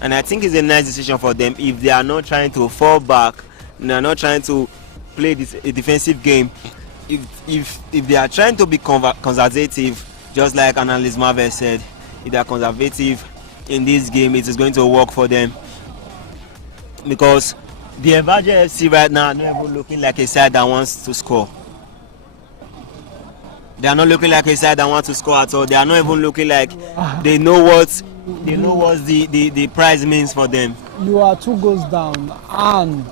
And I think it's a nice decision for them if they are not trying to fall back, and they are not trying to play a defensive game. If they are trying to be conservative, just like analyst Marvel said, if they are conservative in this game, it is going to work for them. Because the Evangel FC right now are not even looking like a side that wants to score. They are not looking like a side that wants to score at all. They are not even looking like they know what the prize means for them. You are 2 goals down, and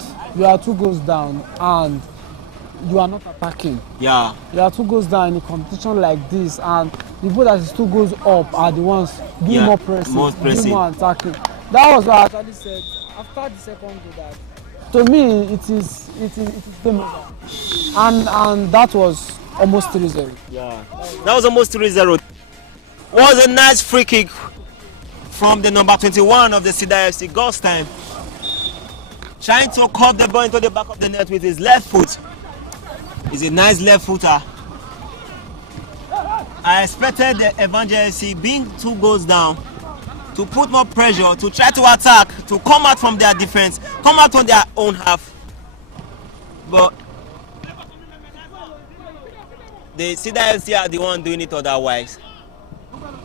you are not attacking. Yeah. You are 2 goals down in a competition like this, and the people that is 2 goals up are the ones doing more pressing, doing more attacking. That was what I actually said after the second goal, that to me it is game over. And that was almost 3-0. Yeah. That was almost 3-0. Was a nice free kick from the number 21 of the Cedars FC, Goldstein, trying to curve the ball into the back of the net with his left foot. He's a nice left footer. I expected the Evangel FC, being 2 goals down, to put more pressure, to try to attack, to come out from their defense, come out on their own half. But the Cedars FC are the one doing it otherwise.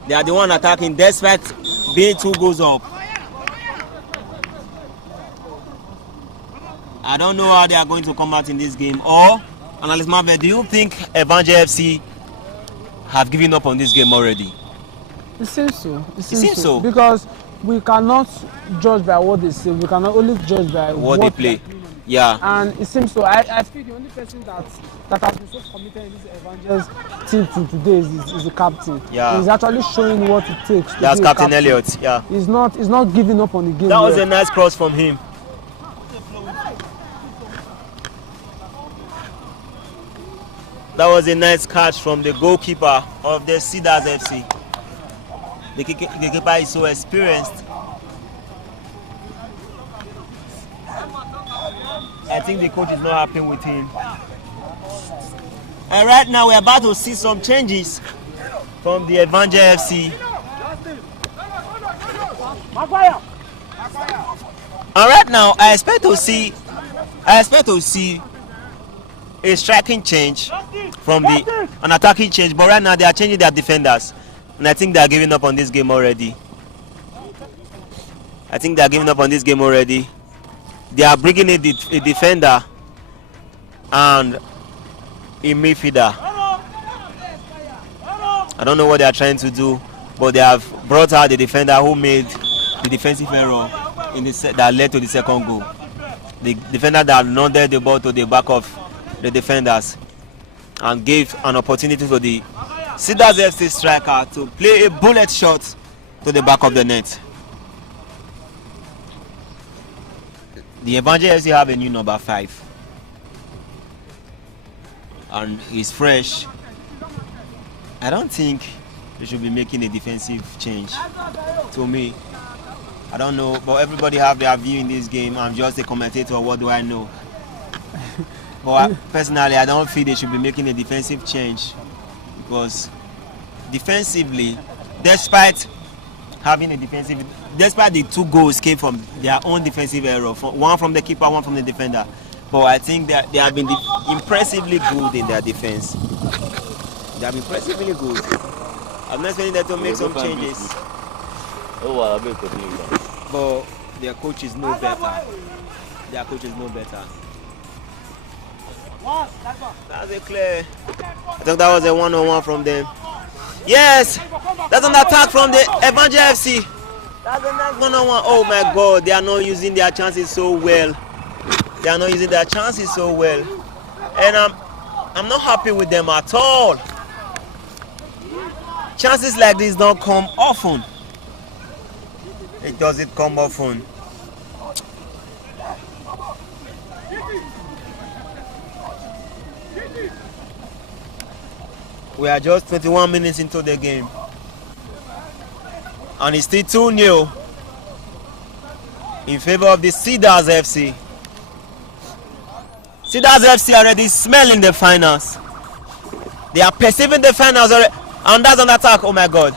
They are the one attacking despite being 2 goals up. I don't know how they are going to come out in this game. Or, Analyst Marvel, do you think Evangel FC have given up on this game already? It seems so. It seems so. Because we cannot judge by what they say. We cannot only judge by what they play. Yeah. And it seems so. I feel the only person that has been so committed in this Evangel's team to today is the captain. Yeah. He's actually showing what it takes. That's Captain Elliott. Yeah. He's not giving up on the game. That was a nice cross from him. That was a nice catch from the goalkeeper of the Cedars FC. The keeper is so experienced. I think the coach is not happy with him. And right now we're about to see some changes from the Evangel FC. And right now, I expect to see a striking change from an attacking change. But right now, they are changing their defenders, and I think they are giving up on this game already. They are bringing a defender and a midfielder. I don't know what they are trying to do, but they have brought out the defender who made the defensive error that led to the second goal. The defender that nodded the ball to the back of the defenders and gave an opportunity to the Cedars FC striker to play a bullet shot to the back of the net. The Evangel FC have a new number 5, and he's fresh. I don't think they should be making a defensive change. To me, I don't know, but everybody have their view in this game. I'm just a commentator. What do I know? But personally, I don't feel they should be making a defensive change, because defensively, despite the 2 goals came from their own defensive error, one from the keeper, one from the defender. But I think that they have been impressively good in their defense. They have been impressively good. I'm not expecting them to make some changes. But their coaches know better. That's a clear. I think that was a 1-on-1 from them. Yes! That's an attack from the Evangel FC. That's a nice 1-on-1. Oh my God, they are not using their chances so well. And I'm not happy with them at all. Chances like this don't come often. It doesn't come often. We are just 21 minutes into the game, and it's still 2-0 in favor of the Cedars FC. Cedars FC already smelling the finals. They are perceiving the finals already, and that's an attack. Oh my God!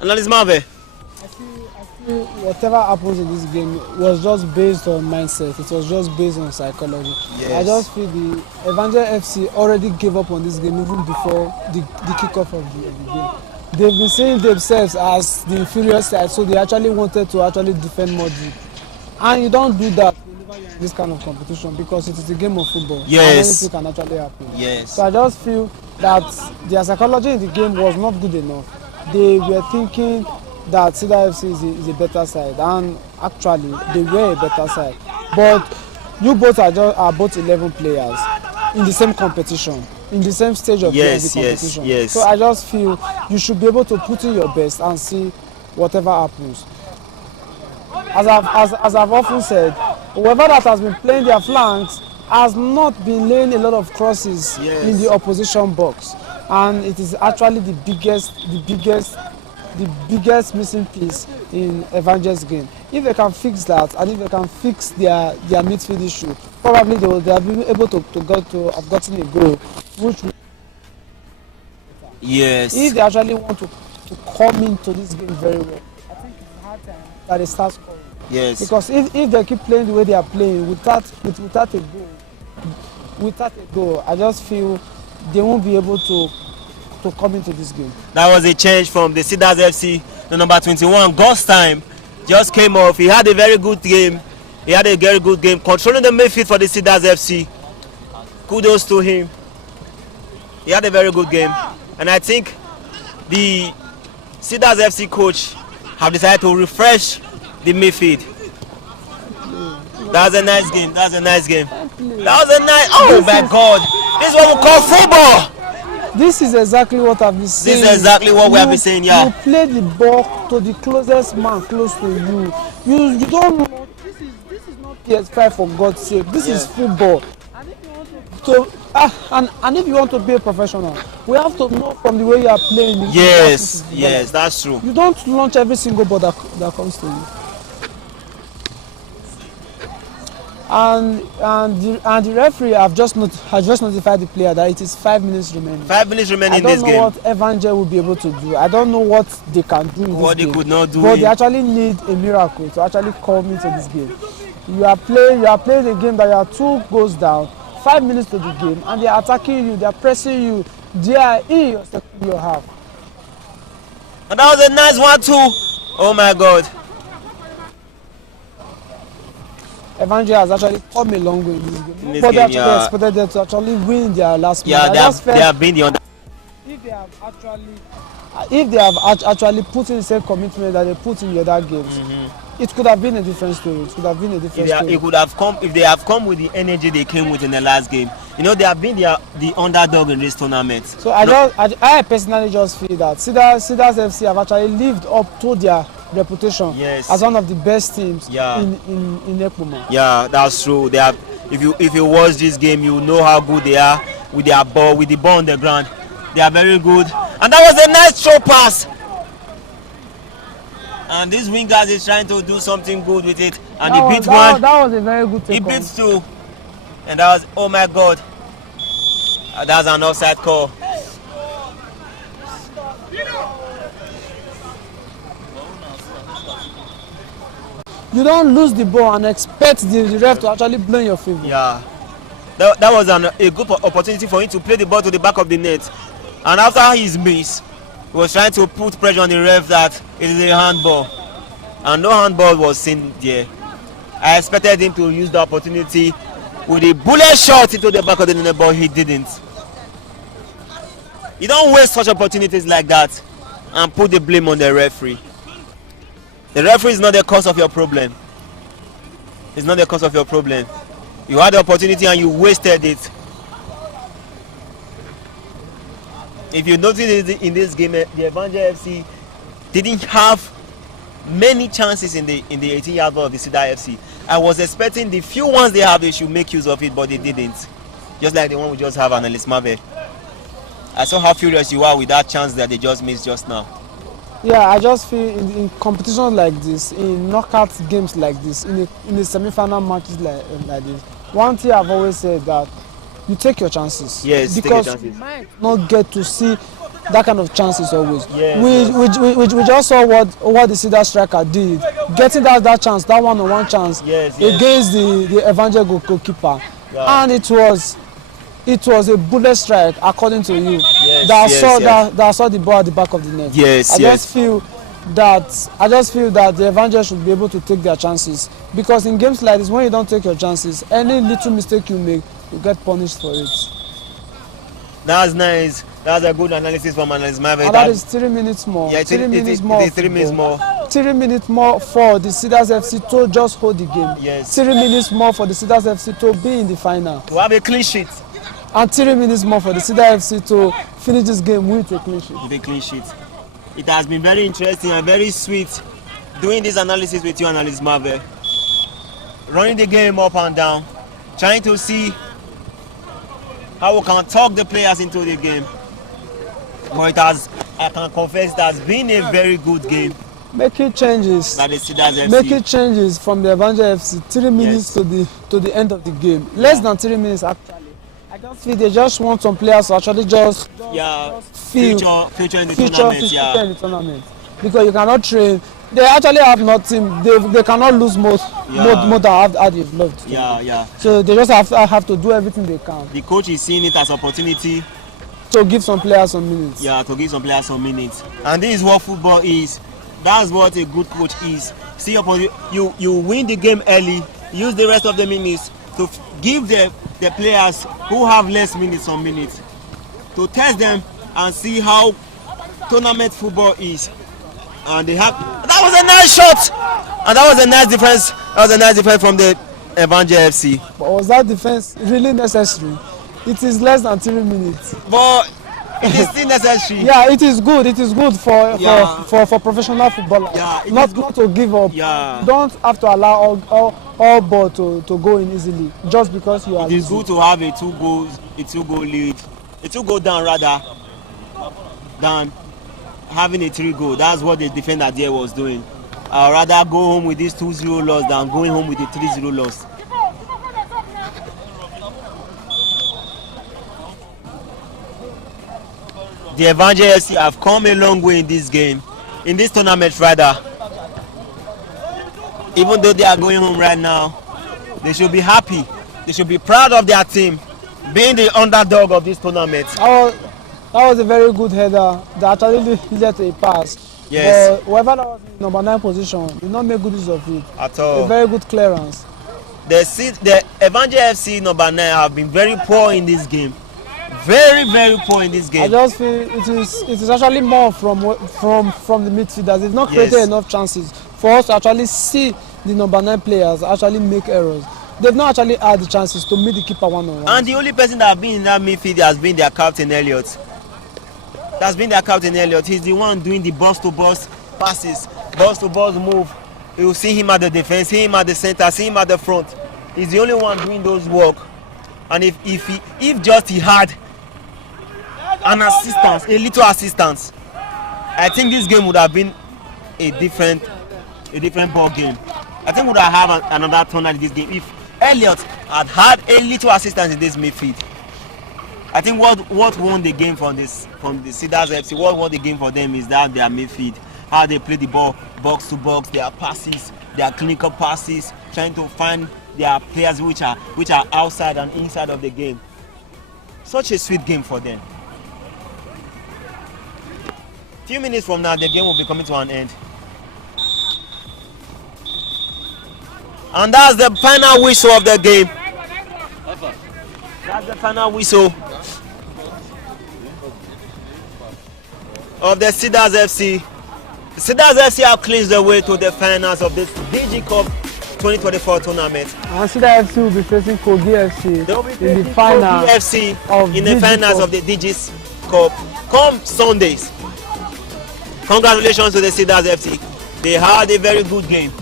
Analyst Marve. I feel whatever happens in this game was just based on mindset. It was just based on psychology. Yes. I just feel the Evangel FC already gave up on this game even before the kickoff of the game. They've been seeing themselves as the inferior side, so they actually wanted to defend more deep. And you don't do that whenever you're in this kind of competition, because it is a game of football. Yes. And anything can actually happen. Yes. So I just feel that their psychology in the game was not good enough. They were thinking that Cedars FC is a better side, and actually they were a better side. But you both are both 11 players in the same competition, in the same stage of the competition. Yes. So I just feel you should be able to put in your best and see whatever happens. As I've often said, whoever that has been playing their flanks has not been laying a lot of crosses in the opposition box, and it is actually the biggest missing piece in Evangel's game. If they can fix that, and if they can fix their midfield issue, probably they will be able to have gotten a goal. Yes. If they actually want to come into this game very well, I think it's hard time that they start scoring. Yes. Because if they keep playing the way they are playing without a goal, I just feel they won't be able to come into this game. That was a change from the Cedars FC. The number 21, God's time, just came off. He had a very good game. Controlling the midfield for the Cedars FC. Kudos to him. He had a very good game. And I think the Cedars FC coach have decided to refresh the midfield. That was a nice game. Oh my God. This is what we call football. This is exactly what I've been saying. This is exactly what we have been saying, yeah. You play the ball to the closest man close to you. You don't know. This is not PS5, for God's sake. This is football. And if you want to be a professional, we have to know from the way you are playing. Yes, that's true. You don't launch every single ball that comes to you. and the referee has just notified the player that it is 5 minutes remaining. 5 minutes remaining in I this don't know game. what Evangel will be able to do. I don't know what they can do in What this they game. could not do. But they actually need a miracle to actually come into this game. You are playing a game that you are 2 goals down, 5 minutes to the game, and they are attacking you, they are pressing you, they are in your half. And that was a nice one too. Oh my God. Evangel has actually come a long way in this game. In this But they game, actually yeah. expected them to actually win their last Yeah, match. they have been the under. If they have actually put in the same commitment that they put in the other games, it could have been a different story. It could have been a different story. It could have come if they have come with the energy they came with in the last game. You know, they have been the underdog in this tournament. So I personally just feel that Cedars FC have actually lived up to their reputation as one of the best teams in Ekpoma. Yeah, that's true. They have. If you watch this game, you know how good they are with their ball, with the ball on the ground. They are very good. And that was a nice throw pass. And this wingers is trying to do something good with it. And he beat one. That was a very good He take beat 2. And that was, oh my God. That's an offside call. You don't lose the ball and expect the ref to actually blow in your favor. Yeah. That was a good opportunity for him to play the ball to the back of the net. And after his miss, he was trying to put pressure on the ref that it is a handball. And no handball was seen there. I expected him to use the opportunity with a bullet shot into the back of the net, but he didn't. You don't waste such opportunities like that and put the blame on the referee. The referee is not the cause of your problem. It's not the cause of your problem. You had the opportunity and you wasted it. If you notice in this game, the Evangel FC didn't have many chances in the 18-yard ball of the Cedars FC. I was expecting the few ones they have, they should make use of it, but they didn't. Just like the one we just have, Analyst Marvel. I saw how furious you are with that chance that they just missed just now. Yeah, I just feel in competitions like this, in knockout games like this, in the semi-final matches like this, one thing I've always said that you take your chances. Yes, because take your chances. you might not get to see that kind of chances always. Yes, we just saw what the Cedars striker did, getting that chance, that one-on-one chance against the Evangel goalkeeper, and it was a bullet strike according to you. That saw the ball at the back of the net. I just feel that the Evangel should be able to take their chances, because in games like this, when you don't take your chances, any little mistake you make, you get punished for it. That's nice. That's a good analysis from Analyst Marvel. And that is 3 minutes more. Yeah, 3 minutes more. 3 minutes more. 3 minutes more for the Cedars FC to just hold the game. Yes. 3 minutes more for the Cedars FC to be in the final. To have a clean sheet. And 3 minutes more for the Cedars FC to finish this game with a clean sheet. With a clean sheet. It has been very interesting and very sweet doing this analysis with you, Analyst Marvel. Running the game up and down, trying to see how we can talk the players into the game. But I can confess, it has been a very good game. Making changes. That is Cedars FC. Making changes from the Evangel FC 3 minutes to the end of the game. Less than 3 minutes actually. I just feel they just want some players to actually just feel future in the tournament. In the tournament. Because you cannot train. They actually have nothing. They cannot lose more than how they've loved. So they just have to do everything they can. The coach is seeing it as opportunity to give some players some minutes. Yeah, to give some players some minutes. And this is what football is. That's what a good coach is. See, you win the game early, use the rest of the minutes to give the players who have less minutes some minutes, to test them and see how tournament football is. And that was a nice shot, and that was a nice defense. That was a nice defense from the Evangel FC. But was that defense really necessary? It is less than 3 minutes. But it is still necessary. Yeah, it is good. It is good for professional footballers. Yeah, not to give up. Yeah. Don't have to allow all ball to go in easily just because you are. It is good to have a 2-goal lead, a 2-goal down rather than having a 3-goal. That's what the defender there was doing. I'd rather go home with this 2-0 loss than going home with a 3-0 loss. the Evangel FC have come a long way in this game, in this tournament rather. Even though they are going home right now, they should be happy. They should be proud of their team being the underdog of this tournament. That was a very good header that actually led to a pass. Yes. But whoever that was in number 9 position did not make good use of it. At all. A very good clearance. The Evangel FC number 9 have been very poor in this game. Very, very poor in this game. I just feel it is actually more from the midfielders. They've not created enough chances for us to actually see the number 9 players actually make errors. They've not actually had the chances to meet the keeper one-on-one. And the only person that has been in that midfield has been their captain Elliot. That's been their captain Elliot. He's the one doing the box-to-box passes, box-to-box move. You see him at the defense, see him at the center, see him at the front. He's the only one doing those work. And if just he had an assistance, a little assistance, I think this game would have been a different ball game. I think we would have another turn at this game if Elliot had a little assistance in this midfield. I think what won the game from the Cedars FC, what won the game for them is that their midfield, how they play the ball box to box, their passes, their clinical passes, trying to find their players which are outside and inside of the game. Such a sweet game for them. Few minutes from now, the game will be coming to an end. And that's the final whistle of the game. That's the final whistle of the Cedars FC. The Cedars FC have clinched the way to the finals of this DG Cup 2024 tournament. And Cedars FC will be facing Kogi FC in the final Kogi FC in the finals of the DG Cup come Sundays. Congratulations to the Cedars FC. They had a very good game.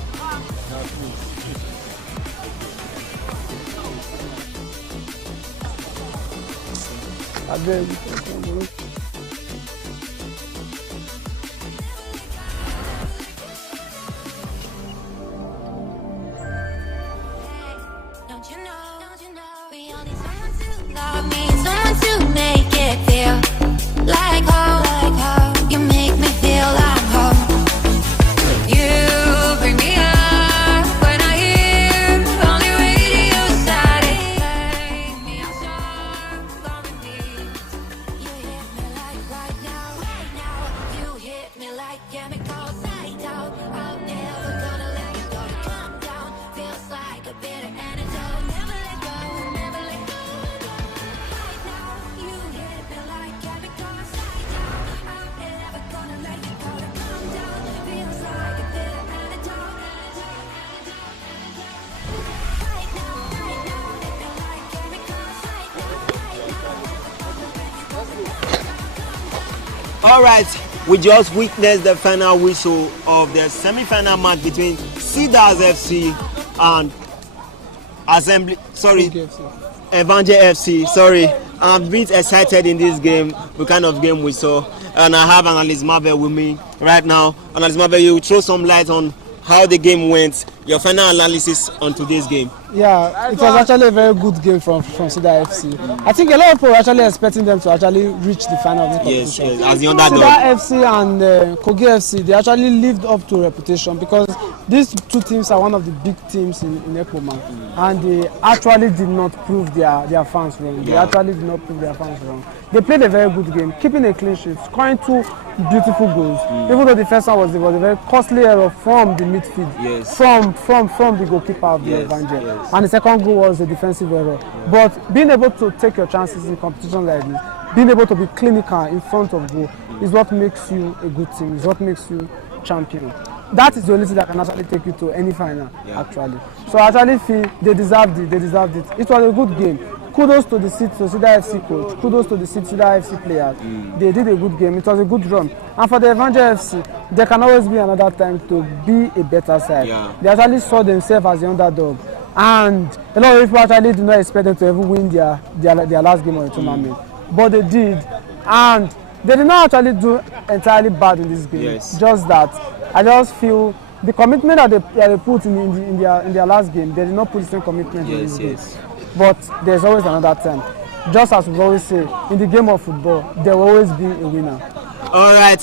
Don't you know, we all need someone to love me, someone to make it feel like home. You make me feel like home. You bring me up when I hear only radio silent. Me out sharp on repeat. You hit me like right now. You hit me like chemicals night out. I'm never gonna let you go to calm down. Feels like a bitter antidote. Never let go, never let go. Right now, you hit me like chemicals night out. I'm never gonna let you go to calm down. Feels like a bitter antidote. Right now, hit me like chemicals right now. All right, we just witnessed the final whistle of the semi-final match between Cedars FC and Evangel FC. Sorry, I'm a bit excited in this game, the kind of game we saw. And I have Analyst Marvel with me right now. Analyst Marvel, you throw some light on how the game went, your final analysis on today's game. Yeah, it was actually a very good game from Cedars FC. I think a lot of people were actually expecting them to actually reach the final of the competition. Yes, as the underdog. Cedars FC and Kogi FC, they actually lived up to reputation because these two teams are one of the big teams in Ekpoma, and they actually did not prove their fans wrong. They actually did not prove their fans wrong. They played a very good game, keeping a clean sheet, scoring 2 beautiful goals. Even though the first one was a very costly error from the midfield, from the goalkeeper of the Evangel. And the second goal was a defensive error. But being able to take your chances in competition like this, being able to be clinical in front of goal is what makes you a good team, is what makes you champion. That is the only thing that can actually take you to any final, actually. So I actually feel they deserved it. It was a good game. Kudos to the Cedars FC coach. Kudos to the Cedars FC players. They did a good game. It was a good run. And for the Evangel FC, there can always be another time to be a better side. They actually saw themselves as the underdog. And a lot of people actually did not expect them to ever win their last game of the tournament. But they did. And they did not actually do entirely bad in this game. Just that I just feel the commitment that they put in their last game, they did not put the same commitment in this game. But there's always another time. just as we always say, in the game of football, there will always be a winner. All right,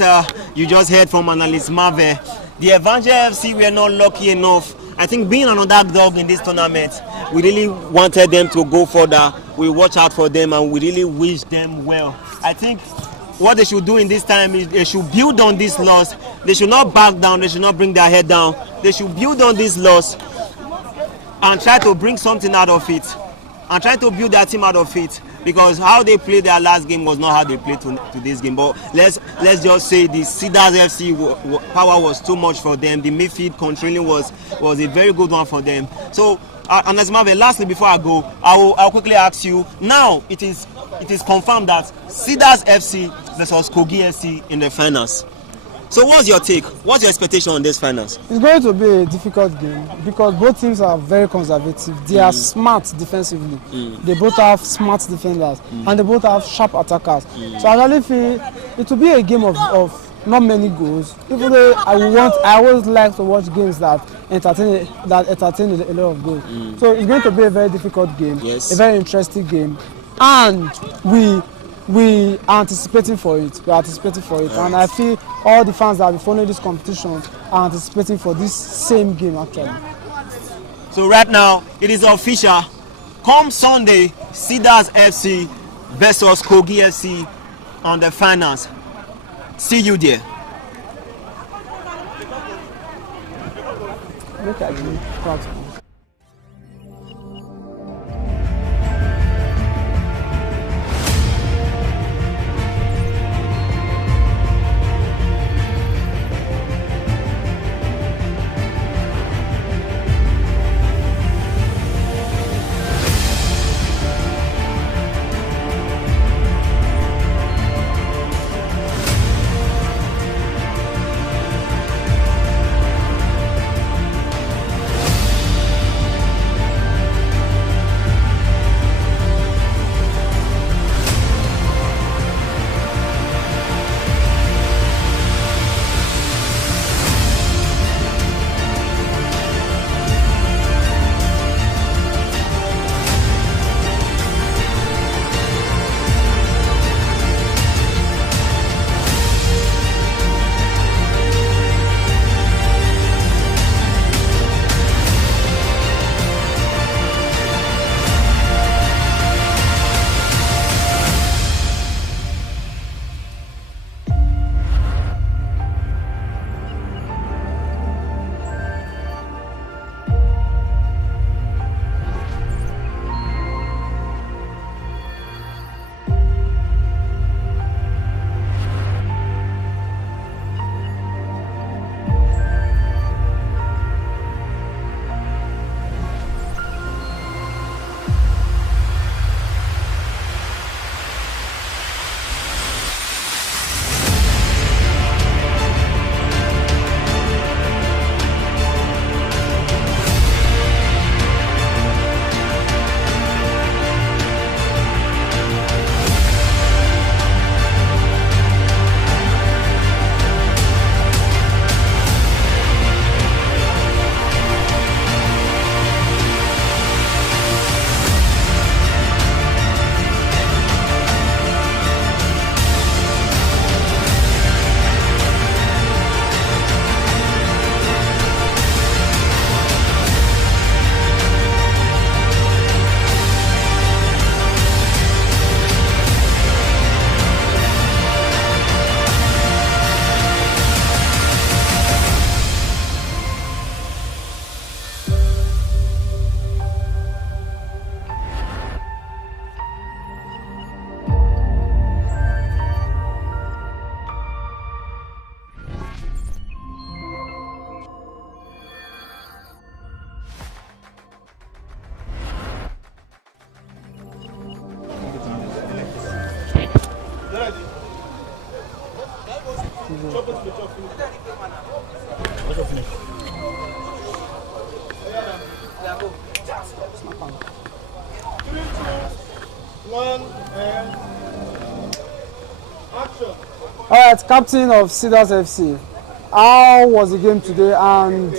you just heard from analyst Marvel. The Evangel FC were not lucky enough. I think being an underdog in this tournament, we really wanted them to go further. We watch out for them and we really wish them well. I think what they should do in this time is they should build on this loss. They should not back down. They should not bring their head down. They should build on this loss and try to bring something out of it and try to build their team out of it, because how they played their last game was not how they played to this game. But let's just say the Cedars FC power was too much for them. The midfield controlling was a very good one for them. So and as Marvel, lastly before I go, I'll quickly ask you, now it is confirmed that Cedars FC versus Kogi FC in the finals. So what's your take? What's your expectation on this finals? It's going to be a difficult game because both teams are very conservative. They are smart defensively. They both have smart defenders and they both have sharp attackers. So I really feel it will be a game of not many goals. Even though I always like to watch games that entertain a lot of goals. So it's going to be a very difficult game, a very interesting game, and we are anticipating for it. And I feel all the fans that have been following this competition are anticipating for this same game actually. So right now it is official. Come Sunday, Cedars FC versus Kogi FC on the finals. See you there. Look at me. All right, captain of Cedars FC, how was the game today and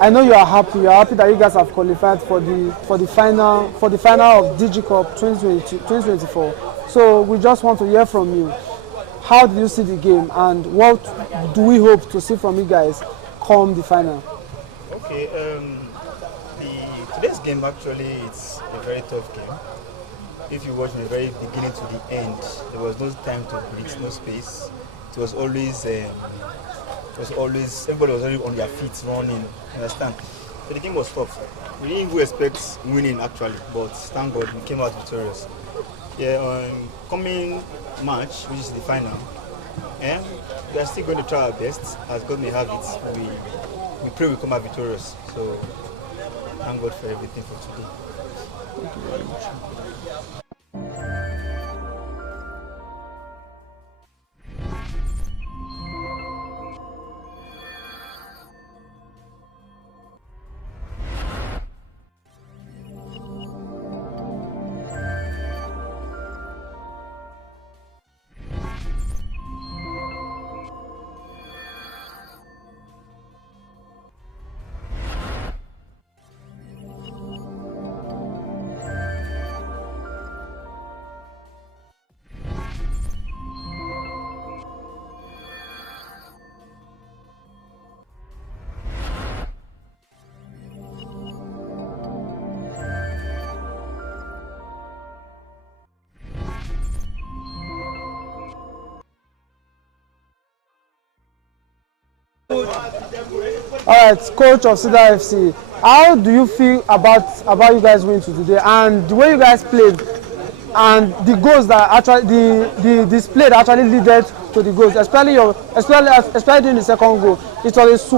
I know you are happy. You are happy that you guys have qualified for the final of DG Cup 2024. So we just want to hear from you. How do you see the game, and what do we hope to see from you guys come the final? Okay, today's game actually it's a very tough game. If you watch from the very beginning to the end, there was no time to breathe, no space. It was always everybody was already on their feet running. You understand? So the game was tough. We didn't even expect winning actually, but thank God we came out victorious. Yeah, coming match, which is the final, and we are still going to try our best. As God may have it, we pray we come out victorious. So thank God for everything for today. Thank you very much. All right, coach of Cedars FC, how do you feel about you guys winning today and the way you guys played and the goals that actually the display that actually led to the goals, especially during the second goal? It was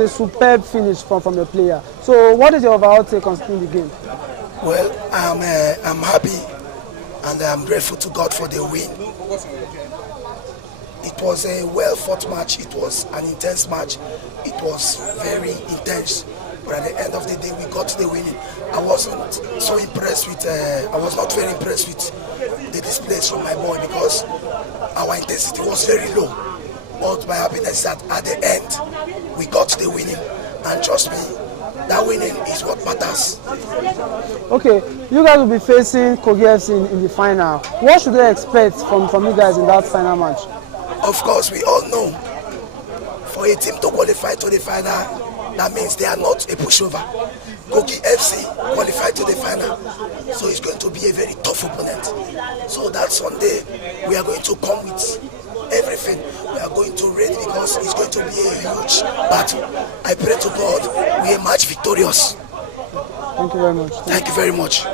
a superb finish from your player. So what is your overall take on the game? Well, I'm happy and I'm grateful to God for the win. It was a well-fought match. It was an intense match. It was very intense. But at the end of the day, we got the winning. I wasn't so impressed with. I was not very impressed with the displays from my boy because our intensity was very low. But my happiness is that at the end, we got the winning. And trust me, that winning is what matters. Okay, you guys will be facing Kogi FC in the final. What should they expect from you guys in that final match? Of course, we all know for a team to qualify to the final, that means they are not a pushover. Kogi FC qualified to the final, so it's going to be a very tough opponent. So that Sunday, we are going to come with everything. We are going to raid because it's going to be a huge battle. I pray to God we emerge victorious. Thank you very much. Thank you very much.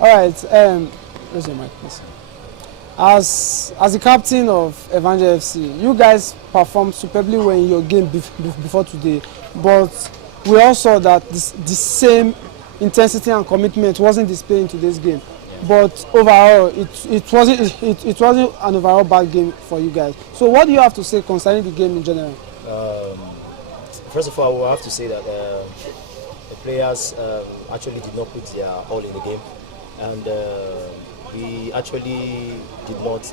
All right, where's your mic, please? As the captain of Evangel FC, you guys performed superbly well in your game before today, but we all saw that the same intensity and commitment wasn't displayed in today's game. But overall, it wasn't an overall bad game for you guys. So what do you have to say concerning the game in general? First of all, I will have to say that the players actually did not put their all in the game. And we actually did not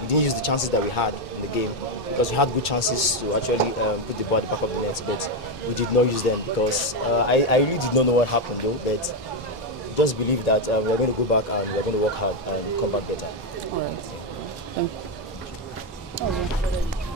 we didn't use the chances that we had in the game, because we had good chances to actually put the ball at the back of the net, but we did not use them because I really did not know what happened though, but just believe that we're going to go back and we're going to work hard and come back better. All right. Thank you.